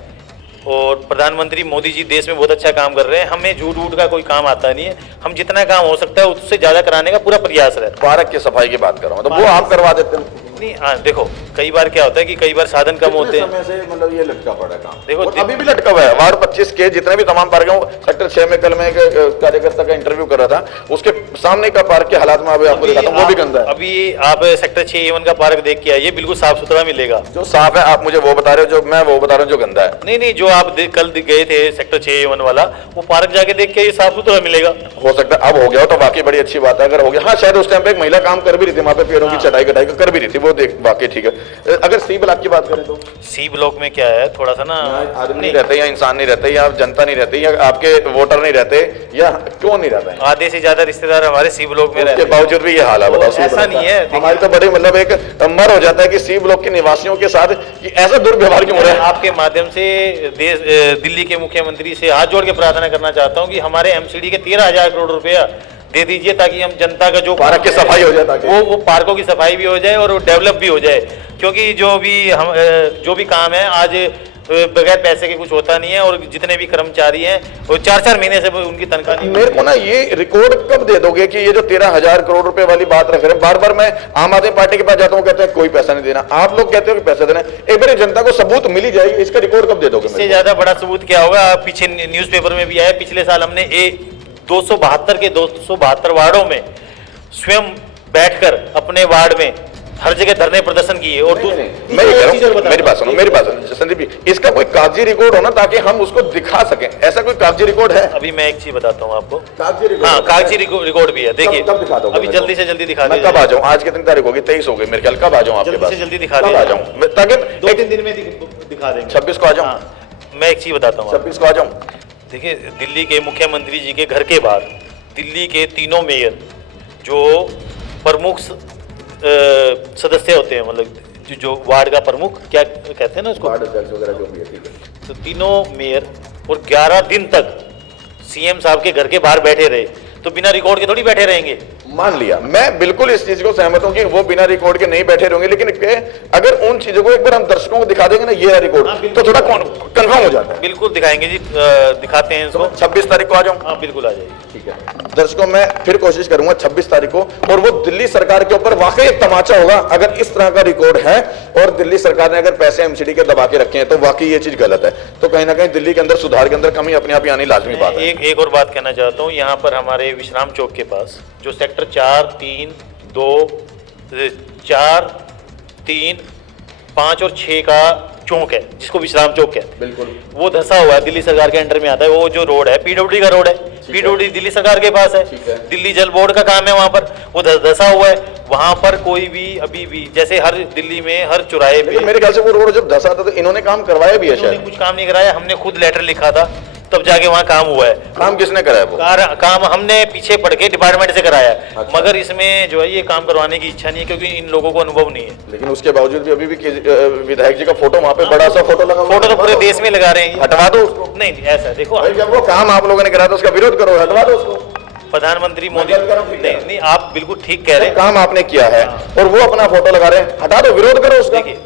और प्रधानमंत्री मोदी जी देश में बहुत अच्छा काम कर रहे हैं। हमें झूठ वूठ का कोई काम आता नहीं है। हम जितना काम हो सकता है उससे ज्यादा कराने का पूरा प्रयास रहता है। पार्क की सफाई की बात कर रहा हूं, तो वो आप करवा देते हैं? नहीं, हाँ देखो, कई बार क्या होता है कि कई बार साधन कम होते हैं। समय से मतलब ये लटका पड़ा काम, देखो अभी भी लटका हुआ है। वार्ड 25 के जितने भी तमाम पार्क हैं, सेक्टर 6 में कल मैं एक कार्यकर्ता का इंटरव्यू कर रहा था, उसके सामने का पार्क के हालात में अभी आपको दिखाता हूं, वो भी गंदा है। अभी आप सेक्टर 6A1 का पार्क देख के आइए, बिल्कुल साफ सुथरा मिलेगा। जो साफ है आप मुझे वो बता रहे हो, जो मैं वो बता रहा हूँ जो गंदा है। नहीं, जो आप कल गए थे सेक्टर 6A1 वाला, वो पार्क जाके देख के साफ सुथरा मिलेगा। हो सकता है अब हो गया हो तो बाकी बड़ी अच्छी बात है। अगर हो गया, हाँ शायद उस टाइम पे एक महिला काम कर भी रही थी वहां पे, पेड़ों की चटाई कटाई कर भी रही थी, वो देख बाकी ठीक है। अगर सी ब्लॉक की बात करें तो सी ब्लॉक में क्या है, थोड़ा सा ना आदमी नहीं रहते, या इंसान नहीं रहते, या जनता नहीं रहती, या आपके वोटर नहीं रहते, या क्यों नहीं रहते हैं? आधे से ज्यादा रिश्तेदार हमारे सी ब्लॉक में रहते के हैं। बावजूद भी ये हाल है, बताओ। सी ऐसा ब्लॉक नहीं का। है, हमारी तो बड़ी मतलब एक मर हो जाता है कि सी ब्लॉक के निवासियों के साथ कि ऐसा दुर्व्यवहार क्यों हो रहा है? आपके माध्यम से दिल्ली के मुख्यमंत्री से हाथ जोड़ के प्रार्थना करना चाहता हूं कि हमारे एमसीडी के 13,000 करोड़ रुपया दे दीजिए, ताकि हम जनता का जो पार्क की सफाई हो जाए, ताकि वो पार्कों की सफाई भी हो जाए और डेवलप भी हो जाए। क्योंकि जो भी काम है आज बगैर पैसे के कुछ होता नहीं है, और जितने भी कर्मचारी हैं वो 4-4 महीने से उनकी तनख्वाह नहीं। मेरे को ना ये रिकॉर्ड कब दे दोगे कि ये जो 13,000 करोड़ रुपए वाली बात रख रहे हैं? बार बार मैं आम आदमी पार्टी के पास जाता हूँ, कहते हैं कोई पैसा नहीं देना, आप लोग कहते हो कि पैसा देना। एक बार जनता को सबूत मिल ही जाएगी, इसका रिकॉर्ड कब दे दोगे? इससे ज्यादा बड़ा सबूत क्या होगा? पीछे न्यूज़पेपर में भी आया, पिछले साल हमने 272 वार्डों में स्वयं बैठकर अपने वार्ड में हर जगह धरने प्रदर्शन किए। और मैं ये कह रहा हूं, मेरी बात सुनो, मेरी बात सुनो संदीप जी, इसका कोई कागजी रिकॉर्ड हो ना, ताकि हम उसको दिखा सकें। ऐसा कोई कागजी रिकॉर्ड है? अभी मैं एक चीज बताता हूँ आपको। कागजी रिकॉर्ड? हाँ, कागजी रिकॉर्ड भी है। देखिए कब दिखा दोगे? अभी जल्दी से जल्दी दिखा मैं दीजिए। कब आ जाऊं? आज कितनी तारीख होगी? 23 हो गई मेरे ख्याल। कब आ जाऊं आपके जल्दी पास? से जल्दी दिखा कब दीजिए। आ जाऊं? ताकि 2-3 दिन में दिखा देंगे। 26 को आ जाऊं? मैं एक चीज बताता हूँ। 26 को आ जाऊं? देखिए, दिल्ली के मुख्यमंत्री जी के घर के बाहर दिल्ली के तीनों मेयर जो प्रमुख सदस्य होते हैं, मतलब जो वार्ड का प्रमुख क्या कहते हैं ना उसको, वार्ड अध्यक्ष वगैरह जो भी है, ठीक है। तो तीनों मेयर और 11 दिन तक सीएम साहब के घर के बाहर बैठे रहे, तो बिना रिकॉर्ड के थोड़ी बैठे रहेंगे। मान लिया, मैं बिल्कुल इस चीज को सहमत हूं कि वो बिना रिकॉर्ड के नहीं बैठे रहेंगे, लेकिन अगर उन चीजों को एक बार हम दर्शकों को दिखा देंगे ना, ये है रिकॉर्ड, तो थोड़ा कंफर्म हो जाता है। बिल्कुल दिखाएंगे जी, दिखाते हैं इसको। 26 तारीख को आ जाऊं? हाँ बिल्कुल आ जाइए। ठीक है दर्शकों, मैं फिर कोशिश करूंगा 26 तारीख को, और वो दिल्ली सरकार के ऊपर वाकई एक तमाचा होगा अगर इस तरह का रिकॉर्ड है, और दिल्ली सरकार ने अगर पैसे एमसीडी के दबा के रखे हैं, तो वाकई ये चीज गलत है। तो कहीं ना कहीं दिल्ली के अंदर सुधार के अंदर कमी अपने आप ही आनी लाजमी बात है। एक और बात कहना चाहता हूँ। यहाँ पर हमारे विश्राम चौक के पास जो सेक्टर 4, 3, 2, 4, 3, 5 और 6 का चौक है, जिसको विश्राम चौक कहते हैं, बिल्कुल वो धंसा हुआ है, दिल्ली सरकार के अंडर में आता है। वो जो रोड है पीडब्ल्यूडी का रोड है, पीडब्ल्यूडी दिल्ली सरकार के पास है, दिल्ली जल बोर्ड का काम है, वहां पर वो धंसा हुआ है। वहां पर कोई भी अभी भी, जैसे हर दिल्ली में हर चौराहे पे, मेरे ख्याल से वो रोड जब धंसा था तो इन्होंने काम करवाया भी है शायद। कुछ काम नहीं कराया, हमने खुद लेटर लिखा था, तब जाके वहाँ काम हुआ है। काम किसने कराया? वो काम हमने पीछे पढ़ के डिपार्टमेंट से कराया। अच्छा। मगर इसमें जो है ये काम करवाने की इच्छा नहीं है, क्योंकि इन लोगों को अनुभव नहीं है। लेकिन उसके बावजूद भी अभी भी विधायक जी का फोटो वहाँ पे बड़ा सा फोटो लगा, फोटो तो पूरे देश में लगा रहे हैं। हटवा दो उसको। नहीं ऐसा देखो, भाई जब वो काम आप लोगों ने कराया तो उसका विरोध करो, हटवा दो उसको। प्रधानमंत्री मोदी, नहीं आप बिल्कुल ठीक कह रहे हैं, काम आपने किया है और वो अपना फोटो लगा रहे हैं, हटा दो, विरोध करो उसका। देखिए,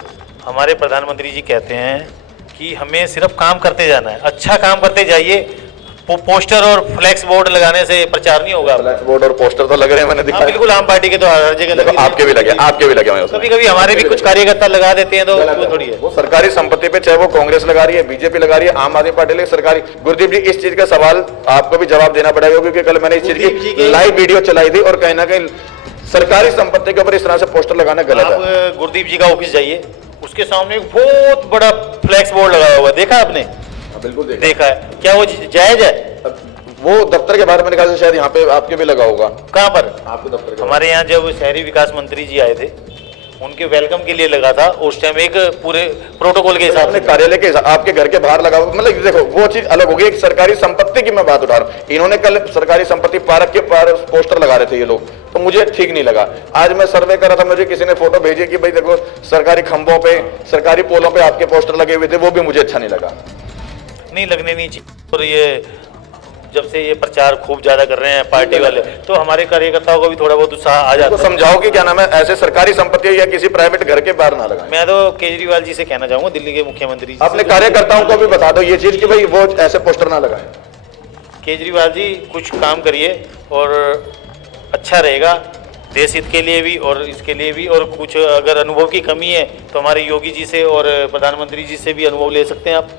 हमारे प्रधानमंत्री जी कहते हैं कि हमें सिर्फ काम करते जाना है, अच्छा काम करते जाइए। पोस्टर और फ्लैक्स बोर्ड लगाने से प्रचार नहीं होगा। फ्लैक्स बोर्ड और पोस्टर तो लग रहे हैं, मैंने दिखाया। बिल्कुल, आम पार्टी के तो हर जगह लगे, आपके भी लगे, आपके भी लगे। कभी कभी हमारे भी कुछ कार्यकर्ता लगा देते हैं, तो वो थोड़ी है। वो सरकारी संपत्ति पे, चाहे वो कांग्रेस लगा रही है, बीजेपी लगा रही है, आम आदमी पार्टी सरकारी। गुरदीप जी, इस चीज का सवाल आपको भी जवाब देना पड़ेगा, क्योंकि कल मैंने इस चीज की लाइव वीडियो चलाई थी, और कहीं ना कहीं सरकारी संपत्ति के ऊपर इस तरह से पोस्टर लगाना गलत है। आप गुरदीप जी का ऑफिस जाइए, उसके सामने एक बहुत बड़ा फ्लैक्स बोर्ड लगाया हुआ है, देखा आपने? बिल्कुल देखा है। क्या वो जायज है? वो दफ्तर के बाहर मेरे ख्याल से शायद यहाँ पे आपके भी लगा होगा। कहाँ पर? आपके दफ्तर के हमारे यहाँ जब शहरी विकास मंत्री जी आए थे, उनके वेलकम के लिए लगा था, उस टाइम एक पूरे प्रोटोकॉल के हिसाब से, कार्यालय के आपके घर के बाहर लगा। मतलब देखो, वो चीज अलग होगी, एक सरकारी संपत्ति की मैं बात उठा रहा हूँ। इन्होंने कल सरकारी संपत्ति पार्क के पार पोस्टर लगा रहे थे ये लोग, तो मुझे ठीक नहीं लगा। आज मैं सर्वे कर रहा था, मुझे किसी ने फोटो भेजी कि भाई देखो सरकारी खंभों पे, सरकारी पोलों पे आपके पोस्टर लगे हुए थे, वो भी मुझे अच्छा नहीं लगा। नहीं लगने नहीं चाहिए। और ये जब से ये प्रचार खूब ज्यादा कर रहे हैं पार्टी वाले, तो हमारे कार्यकर्ताओं को भी थोड़ा बहुत उत्साह आ जाता है। समझाओ कि क्या नाम है, ऐसे सरकारी संपत्ति या किसी प्राइवेट घर के बाहर ना लगाएं। मैं तो केजरीवाल जी से कहना चाहूंगा, दिल्ली के मुख्यमंत्री जी, अपने कार्यकर्ताओं को भी बता दो ये चीज कि भाई वो ऐसे पोस्टर ना लगाएं। केजरीवाल जी कुछ काम करिए और अच्छा रहेगा, देश हित के लिए भी और इसके लिए भी। और कुछ अगर अनुभव की कमी है तो हमारे योगी जी से और प्रधानमंत्री जी से भी अनुभव ले सकते हैं आप।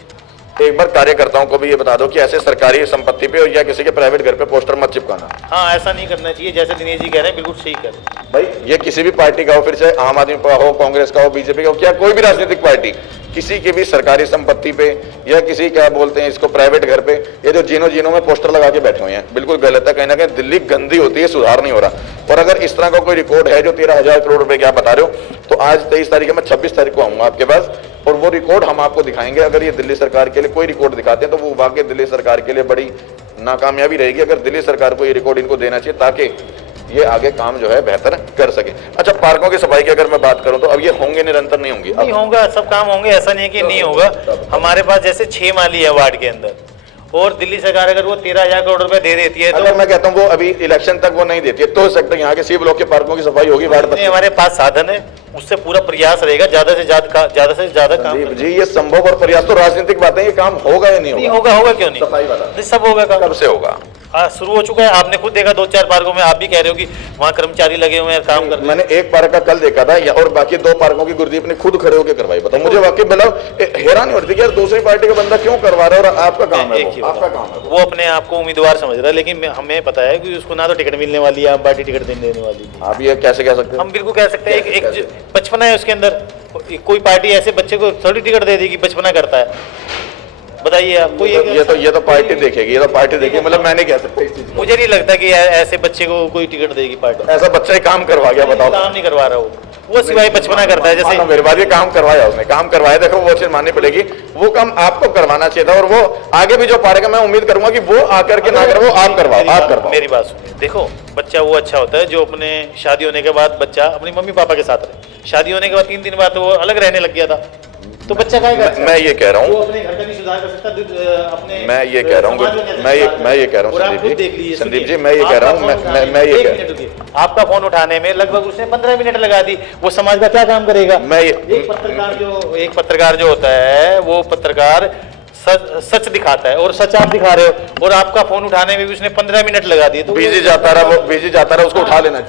एक बार कार्यकर्ताओं को भी ये बता दो कि ऐसे सरकारी संपत्ति पे या किसी के प्राइवेट घर पे पोस्टर मत चिपकाना। हाँ, ऐसा नहीं करना चाहिए, जैसे दिनेश जी कह रहे हैं, बिल्कुल सही कह रहे हैं भाई। ये किसी भी पार्टी का हो, फिर से आम आदमी का हो, कांग्रेस का हो, बीजेपी का हो, क्या कोई भी राजनीतिक पार्टी, किसी की भी सरकारी संपत्ति पे या किसी क्या बोलते हैं इसको प्राइवेट घर पे, ये जो जीनों में पोस्टर लगा के बैठे हुए हैं, बिल्कुल गलत है। कहीं ना कहीं दिल्ली गंदी होती है, सुधार नहीं हो रहा। और अगर इस तरह का कोई रिकॉर्ड है जो 13,000 करोड़ रुपए क्या बता रहे हो, तो आज 23 तारीख है, मैं 26 तारीख को आऊंगा आपके पास और वो रिकॉर्ड हम आपको दिखाएंगे। अगर ये दिल्ली सरकार के लिए कोई रिकॉर्ड दिखाते हैं तो वो वाकई दिल्ली सरकार के लिए बड़ी नाकामयाबी रहेगी। अगर दिल्ली सरकार को ये रिकॉर्ड इनको देना चाहिए ताकि ये आगे काम जो है बेहतर कर सके। अच्छा, पार्कों की सफाई की अगर मैं बात करूं तो अब ये होंगे, निरंतर नहीं होंगी? नहीं होगा, सब काम होंगे, ऐसा नहीं है कि नहीं होगा। हमारे पास जैसे 6 माली है वार्ड के अंदर, और दिल्ली सरकार अगर वो 13,000 करोड़ रुपए दे देती है तो अगर मैं कहता हूं वो अभी इलेक्शन तक वो नहीं देती है तो सकते यहाँ के सी ब्लॉक के पार्कों की सफाई होगी? वार्ड हमारे पास साधन है, उससे पूरा प्रयास रहेगा ज्यादा से ज्यादा काम जी, ये संभव और प्रयास तो राजनीतिक बातें, ये काम होगा या नहीं होगा? होगा क्यों नहीं, सफाई वाला नहीं, सब होगा काम। कब से होगा? शुरू हो चुका है, आपने खुद देखा 2-4 पार्कों में, आप भी कह रहे हो कि वहाँ कर्मचारी लगे हुए हैं काम करने। मैंने एक पार्क का कल देखा था और बाकी 2 पार्कों की गुरदीप ने खुद खड़े होकर करवाई। बताओ मुझे वाकई मतलब हैरानी होती है कि यार दूसरी पार्टी का बंदा क्यों करवा रहा है और आपका काम है, आपका काम है। वो अपने आप को उम्मीदवार समझ रहा है, लेकिन हमें पता है कि उसको ना तो टिकट मिलने वाली है, पार्टी टिकट देने वाली है। आप ये कैसे कह सकते हैं? हम बिल्कुल कह सकते हैं, एक बचपना है उसके अंदर। कोई पार्टी ऐसे बच्चे को थोड़ी टिकट दे देगी, बचपना करता है? बताइए आपको। ये तो पार्टी देखेगी, ये तो पार्टी देखेगी, मतलब मैं नहीं कह सकता इस चीज को। मुझे नहीं लगता कि ऐसे बच्चे को कोई टिकट देगी पार्टी। ऐसा बच्चा ही काम करवा गया, बताओ? काम नहीं करवा रहा वो सिवाय बचपना करता है। जैसे मेरे बाद ये काम करवाया, उसने काम करवाया, देखो वो चीज माननी पड़ेगी, वो काम आपको करवाना चाहिए था। और वो आगे भी जो पारेगा मैं उम्मीद करूंगा कि वो आकर के ना करे, वो आप करवाओ, आप करवाओ। मेरी बात सुनिए, देखो बच्चा वो अच्छा होता है जो अपने शादी होने के बाद बच्चा अपनी मम्मी पापा के साथ रहे। शादी होने के बाद 3 दिन बाद वो अलग रहने लग गया था, तो बच्चा क्या करेगा? मैं ये कह रहा हूँ, अपने घर का भी सुधार कर सकता, अपने मैं ये कह रहा हूँ, मैं ये कह रहा हूँ संदीप जी, मैं ये कह रहा हूँ, मैं ये कह रहा हूँ, आपका फोन उठाने में लगभग उसने 15 मिनट लगा दी, वो समाज का क्या काम करेगा? एक पत्रकार जो होता है वो पत्रकार सच दिखाता है, और सच आप दिखा रहे हो, और आपका फोन उठाने में भी उसने 15 मिनट लगा दिए। तो बिजी जाता रहा, उसको उठा लेना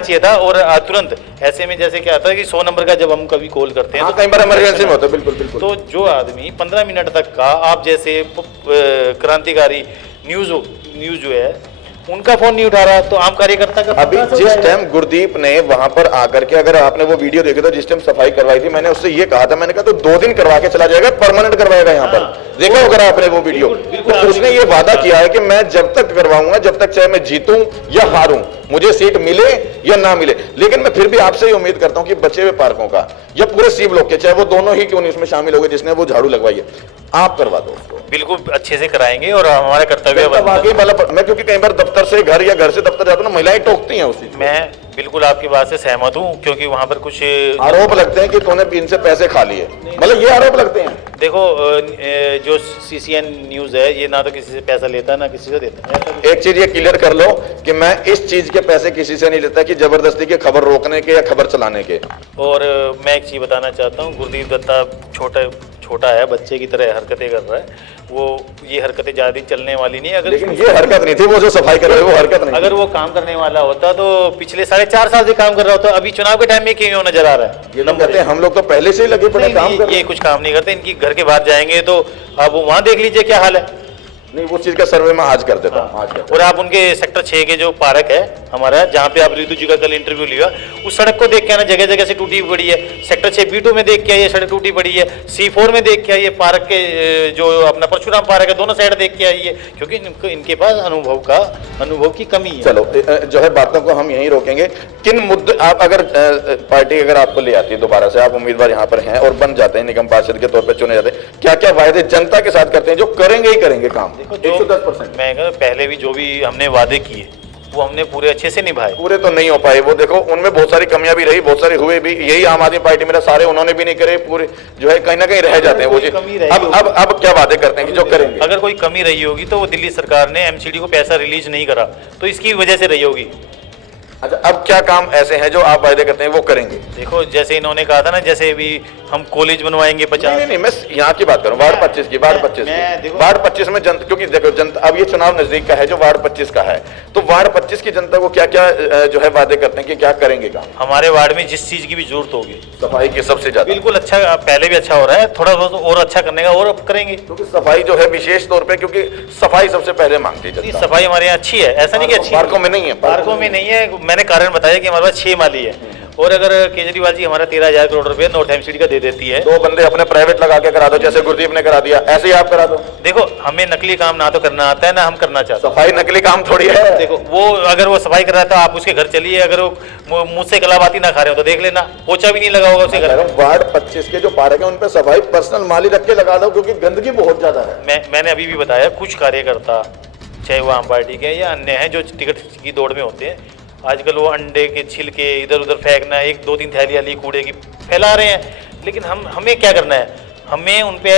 चाहिए था। और तुरंत ऐसे में जैसे क्या होता है कि 100 नंबर का जब हम कभी कॉल करते हैं तो कई बार इमरजेंसी में होता है। बिल्कुल। तो जो आदमी 15 मिनट तक का आप जैसे क्रांतिकारी न्यूज जो है उनका फोन नहीं उठा रहा, तो आम कार्यकर्ता का अभी जिस टाइम गुरदीप ने वहां पर आकर के, अगर आपने वो वीडियो देखी तो जिस टाइम सफाई करवाई थी, मैंने उससे ये कहा था, मैंने कहा तो 2 दिन करवा के चला जाएगा, परमानेंट करवाएगा यहाँ पर। देखा होगा आपने वो वीडियो, तो उसने ये वादा किया है कि मैं जब तक करवाऊंगा, जब तक चाहे मैं जीतूं या हारूं, मुझे सीट मिले या ना मिले। लेकिन मैं फिर भी आपसे ही उम्मीद करता हूं कि बचे हुए पार्कों का या पूरे सी ब्लॉक के, चाहे वो दोनों ही क्यों नहीं उसमें शामिल हो गए, जिसने वो झाड़ू लगवाई है, आप करवा दो उसको। बिल्कुल अच्छे से कराएंगे और हमारा कर्तव्य मतलब मैं क्योंकि कई बार दफ्तर से घर या घर से दफ्तर जाता हूँ, महिलाएं टोकती हैं उसी। मैं बिल्कुल आपकी बात से सहमत हूँ, क्योंकि वहाँ पर कुछ आरोप लगते हैं कि तूने इनसे पैसे खा लिए, मतलब ये आरोप लगते हैं। देखो जो CCN न्यूज है ये ना तो किसी से पैसा लेता है ना किसी से देता है। एक चीज ये क्लियर कर लो कि मैं इस चीज के पैसे किसी से नहीं लेता कि जबरदस्ती की खबर रोकने के या खबर चलाने के। और मैं एक चीज बताना चाहता हूँ, गुरदीप दत्ता छोटा है, बच्चे की तरह हरकतें कर रहा है, वो ये हरकतें ज्यादा दिन चलने वाली नहीं। अगर लेकिन ये हरकत नहीं थी, वो जो सफाई कर रहे वो हरकत नहीं। अगर वो काम करने वाला होता तो पिछले 4.5 साल से काम कर रहा होता, अभी चुनाव के टाइम में क्यों नजर आ रहा है? ये लोग कहते हैं हम लोग तो पहले से ही लगे पड़े काम कर। ये कुछ काम नहीं करते, इनकी घर के बाहर जाएंगे तो आप वहां देख लीजिए क्या हाल है। नहीं, वो चीज का सर्वे मैं आज कर देता हूँ। और आप उनके सेक्टर 6 के जो पार्क है हमारा, जहाँ पे आप रितु जी का कल इंटरव्यू लिया, उस सड़क को देख के आना, जगह जगह से टूटी पड़ी है। सेक्टर 6 B2 में देख के आइए, सड़क टूटी पड़ी है। C4 में देख के आइए, पार्क के जो अपना परशुराम पार्क है, दोनों साइड देख के आइए, क्योंकि इनके पास अनुभव की कमी है। चलो जो है बातों को हम यहीं रोकेंगे। किन मुद्दे आप अगर पार्टी अगर आपको ले आती है दोबारा से, आप उम्मीदवार यहाँ पर हैं और बन जाते हैं, निगम पार्षद के तौर पर चुने जाते हैं, क्या क्या वायदे जनता के साथ करते हैं जो करेंगे ही करेंगे काम? देखो, 110% मैं कहता पहले भी जो भी हमने वादे किए वो हमने पूरे अच्छे से निभाए। पूरे तो नहीं हो पाए, वो देखो उनमें बहुत सारी कमियां भी रही, बहुत सारे हुए भी। यही आम आदमी पार्टी में सारे उन्होंने भी नहीं करे, पूरे जो है कहीं ना कहीं रह जाते हैं वो चीज। अब क्या वादे करते हैं कि जो करेंगे? अगर कोई कमी रही होगी तो वो दिल्ली सरकार ने MCD को पैसा रिलीज नहीं करा, तो इसकी वजह से रही होगी। अच्छा, अब क्या काम ऐसे हैं जो आप वायदे करते हैं वो करेंगे? देखो जैसे इन्होंने कहा था ना, जैसे अभी हम कॉलेज बनवाएंगे 50। नहीं, मैं यहाँ की बात करूँ, वार्ड 25 की। वार्ड 25 में जनता, क्योंकि देखो जनता, अब ये चुनाव नजदीक का है जो वार्ड 25 का है, तो वार्ड 25 की जनता को क्या क्या जो है वादे करते हैं कि क्या करेंगे काम? हमारे वार्ड में जिस चीज की भी जरूरत होगी, सफाई की सबसे ज्यादा। बिल्कुल अच्छा, पहले भी अच्छा हो रहा है, थोड़ा बहुत और अच्छा करने का और अब करेंगे। क्योंकि सफाई जो है विशेष तौर पे, क्योंकि सफाई सबसे पहले मांगती है। सफाई हमारे यहाँ अच्छी है, ऐसा नहीं कि अच्छी पार्कों में नहीं है। पार्कों में नहीं है, मैंने कारण बताया कि हमारे पास 6 माली है और अगर केजरीवाल जी हमारा 13,000 करोड़ रुपए नॉर्थ एमसीडी का दे देती है, 2 बंदे अपने प्राइवेट लगा के करा दो, जैसे गुरदीप ने करा दिया, ऐसे ही आप करा दो। देखो हमें नकली काम ना तो करना आता है ना हम करना चाहते हैं। सफाई नकली काम थोड़ी है। देखो वो अगर वो सफाई कर रहा था आप उसके घर चलिए, अगर वो मुझसे कलाबाती ना खा रहे हो तो देख लेना, पोछा भी नहीं लगा होगा उसके घर में। वार्ड 25 के जो पार्क है उन पे सफाई पर्सनल माली रख के लगा दो, क्योंकि गंदगी बहुत ज्यादा है। मैंने अभी भी बताया, कुछ कार्यकर्ता चाहे वो आम पार्टी के या अन्य हैं जो टिकट की दौड़ में होते हैं, आजकल वो अंडे के छिलके इधर उधर फेंकना, 1-2-3 थैली वाली कूड़े की फैला रहे हैं। लेकिन हमें क्या करना है, हमें उन पे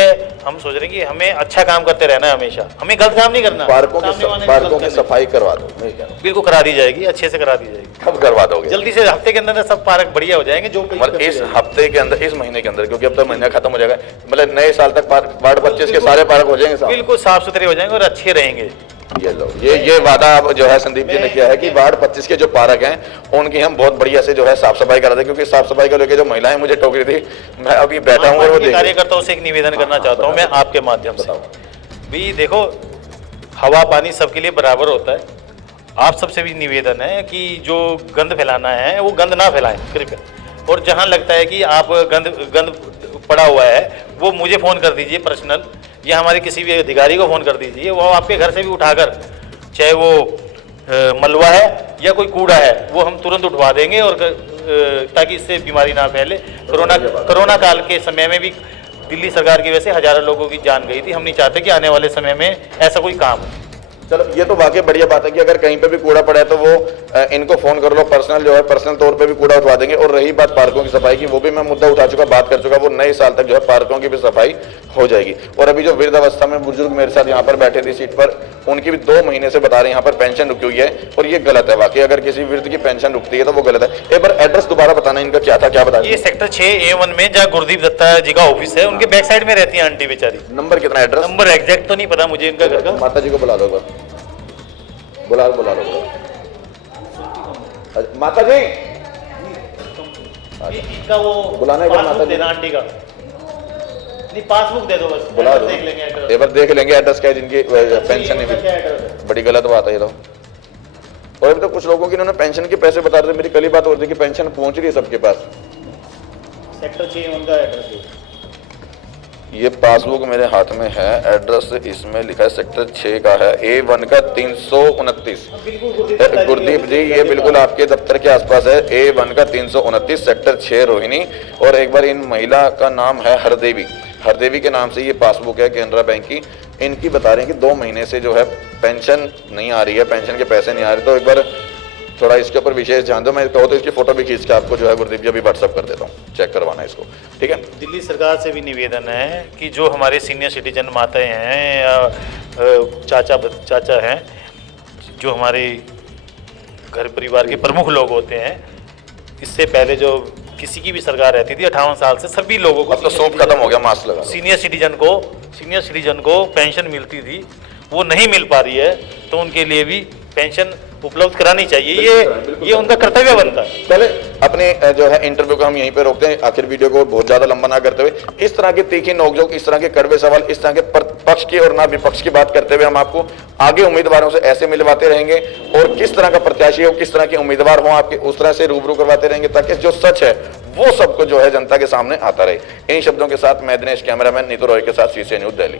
हम सोच रहे हैं कि हमें अच्छा काम करते रहना है, हमेशा हमें गलत काम नहीं करना। पार्कों सामने वाले पार्कों गलत की करने। सफाई करवा दो। मैं कह रहा हूं। बिल्कुल करा दी जाएगी, अच्छे से करा दी जाएगी। कब करवा दोगे? जल्दी से, हफ्ते के अंदर सब पार्क बढ़िया हो जाएंगे। जो मतलब इस हफ्ते के अंदर, इस महीने के अंदर, क्योंकि अब तो महीना खत्म हो जाएगा, मतलब नए साल तक वार्ड 25 के सारे पार्क हो जाएंगे साफ। बिल्कुल साफ सुथरे हो जाएंगे और अच्छे रहेंगे। ये लो, ये वादा अब जो है संदीप जी ने किया है कि वार्ड 25 के जो पार्क हैं उनकी हम बहुत बढ़िया से जो है साफ सफाई करा दें, क्योंकि साफ सफाई को लेकर जो महिलाएं मुझे टोक रही थी, मैं अभी बैठा हूँ और वो देख। कार्यकर्ताओं से एक निवेदन करना चाहता हूँ मैं आपके माध्यम से। भी देखो, हवा पानी सबके लिए बराबर होता है। आप सबसे भी निवेदन है कि जो गंद फैलाना है वो गंद ना फैलाएं कृपया, और जहाँ लगता है कि आप गंद पड़ा हुआ है वो मुझे फ़ोन कर दीजिए पर्सनल, या हमारे किसी भी अधिकारी को फ़ोन कर दीजिए, वो आपके घर से भी उठाकर, चाहे वो मलबा है या कोई कूड़ा है, वो हम तुरंत उठवा देंगे, और ताकि इससे बीमारी ना फैले। कोरोना काल के समय में भी दिल्ली सरकार की वजह से हजारों लोगों की जान गई थी। हम नहीं चाहते कि आने वाले समय में ऐसा कोई काम हो। चलो, ये तो वाकई बढ़िया बात है कि अगर कहीं पे भी कूड़ा पड़ा है तो वो इनको फोन कर लो, पर्सनल जो है पर्सनल तौर पे भी कूड़ा उठवा देंगे। और रही बात पार्कों की सफाई की, वो भी मैं मुद्दा उठा चुका, बात कर चुका, वो नए साल तक जो है पार्कों की भी सफाई हो जाएगी। और अभी जो वृद्ध अवस्था में बुजुर्ग मेरे साथ यहाँ पर बैठे थे सीट पर, उनकी भी 2 महीने से बता रहे हैं यहाँ पर पेंशन रुकी हुई है, और ये गलत है वाकई। अगर किसी वृद्ध की पेंशन रुकती है तो वो गलत है। एक बार एड्रेस दोबारा बताना इनका क्या था, क्या बता। ये सेक्टर 6A1 में जहाँ गुरदीप दत्ता जी का ऑफिस है, उनके बैक साइड में रहती है आंटी बेचारी। नंबर कितना, एड्रेस? नंबर एग्जैक्ट तो नहीं पता मुझे इनका घर का। माता जी को बुला दो, बुला लो। माता जी इनका वो बुलाना है क्या माता जी? देना आंटी का, नहीं पासबुक दे दो बस, बुला दो, देख लेंगे एड्रेस। एक बार देख लेंगे एड्रेस क्या है जिनकी पेंशन नहीं क्या मिली। एड्रेस है? बड़ी गलत बात है ये तो। और अभी तो कुछ लोगों की इन्होंने पेंशन के पैसे बता रहे थे, मेरी कल ही बात हो रही थी कि पेंशन पहुंच रही है सबके पास। सेक्टर 6A1 का एड्रेस है। ये पासबुक मेरे हाथ में है, एड्रेस इसमें लिखा है सेक्टर 6 का है, A1 का 329। गुरदीप जी ये बिल्कुल आपके दफ्तर के आसपास है, A1 का 329 सेक्टर 6 रोहिणी। और एक बार इन महिला का नाम है हरदेवी के नाम से ये पासबुक है केनरा बैंक की। इनकी बता रहे हैं कि 2 महीने से जो है पेंशन नहीं आ रही है, पेंशन के पैसे नहीं आ रहे। तो एक बार थोड़ा इसके ऊपर विशेष ध्यान दो। मैं कहो तो इसकी फोटो भी खींच के आपको जो है गुरदीप जी अभी व्हाट्सअप कर देता हूँ, चेक करवाना इसको, ठीक है। दिल्ली सरकार से भी निवेदन है कि जो हमारे सीनियर सिटीजन माताएं हैं या चाचा हैं, जो हमारे घर परिवार के प्रमुख लोग होते हैं, इससे पहले जो किसी की भी सरकार रहती थी 58 साल से सभी लोगों को, अब तो सोप खत्म हो गया, मास्क लगा। सीनियर सिटीजन को पेंशन मिलती थी, वो नहीं मिल पा रही है, तो उनके लिए भी पेंशन उपलब्ध करानी चाहिए। ये उनका कर्तव्य बनता है। चले अपने जो है इंटरव्यू को हम यहीं पे रोकते हैं, आखिर वीडियो को बहुत ज्यादा लंबा ना करते हुए। इस तरह की तीखी नोकझोंक, इस तरह के कड़वे सवाल, इस तरह के पक्ष की और ना विपक्ष की बात करते हुए हम आपको आगे उम्मीदवारों से ऐसे मिलवाते रहेंगे, और किस तरह का प्रत्याशी हो, किस तरह के उम्मीदवार हो आपके, उस तरह से रूबरू करवाते रहेंगे, ताकि जो सच है वो सबको जो है जनता के सामने आता रहे। इन शब्दों के साथ मैं दिनेश, कैमरामैन नीतू रॉय के साथ CCN न्यूज़ दिल्ली।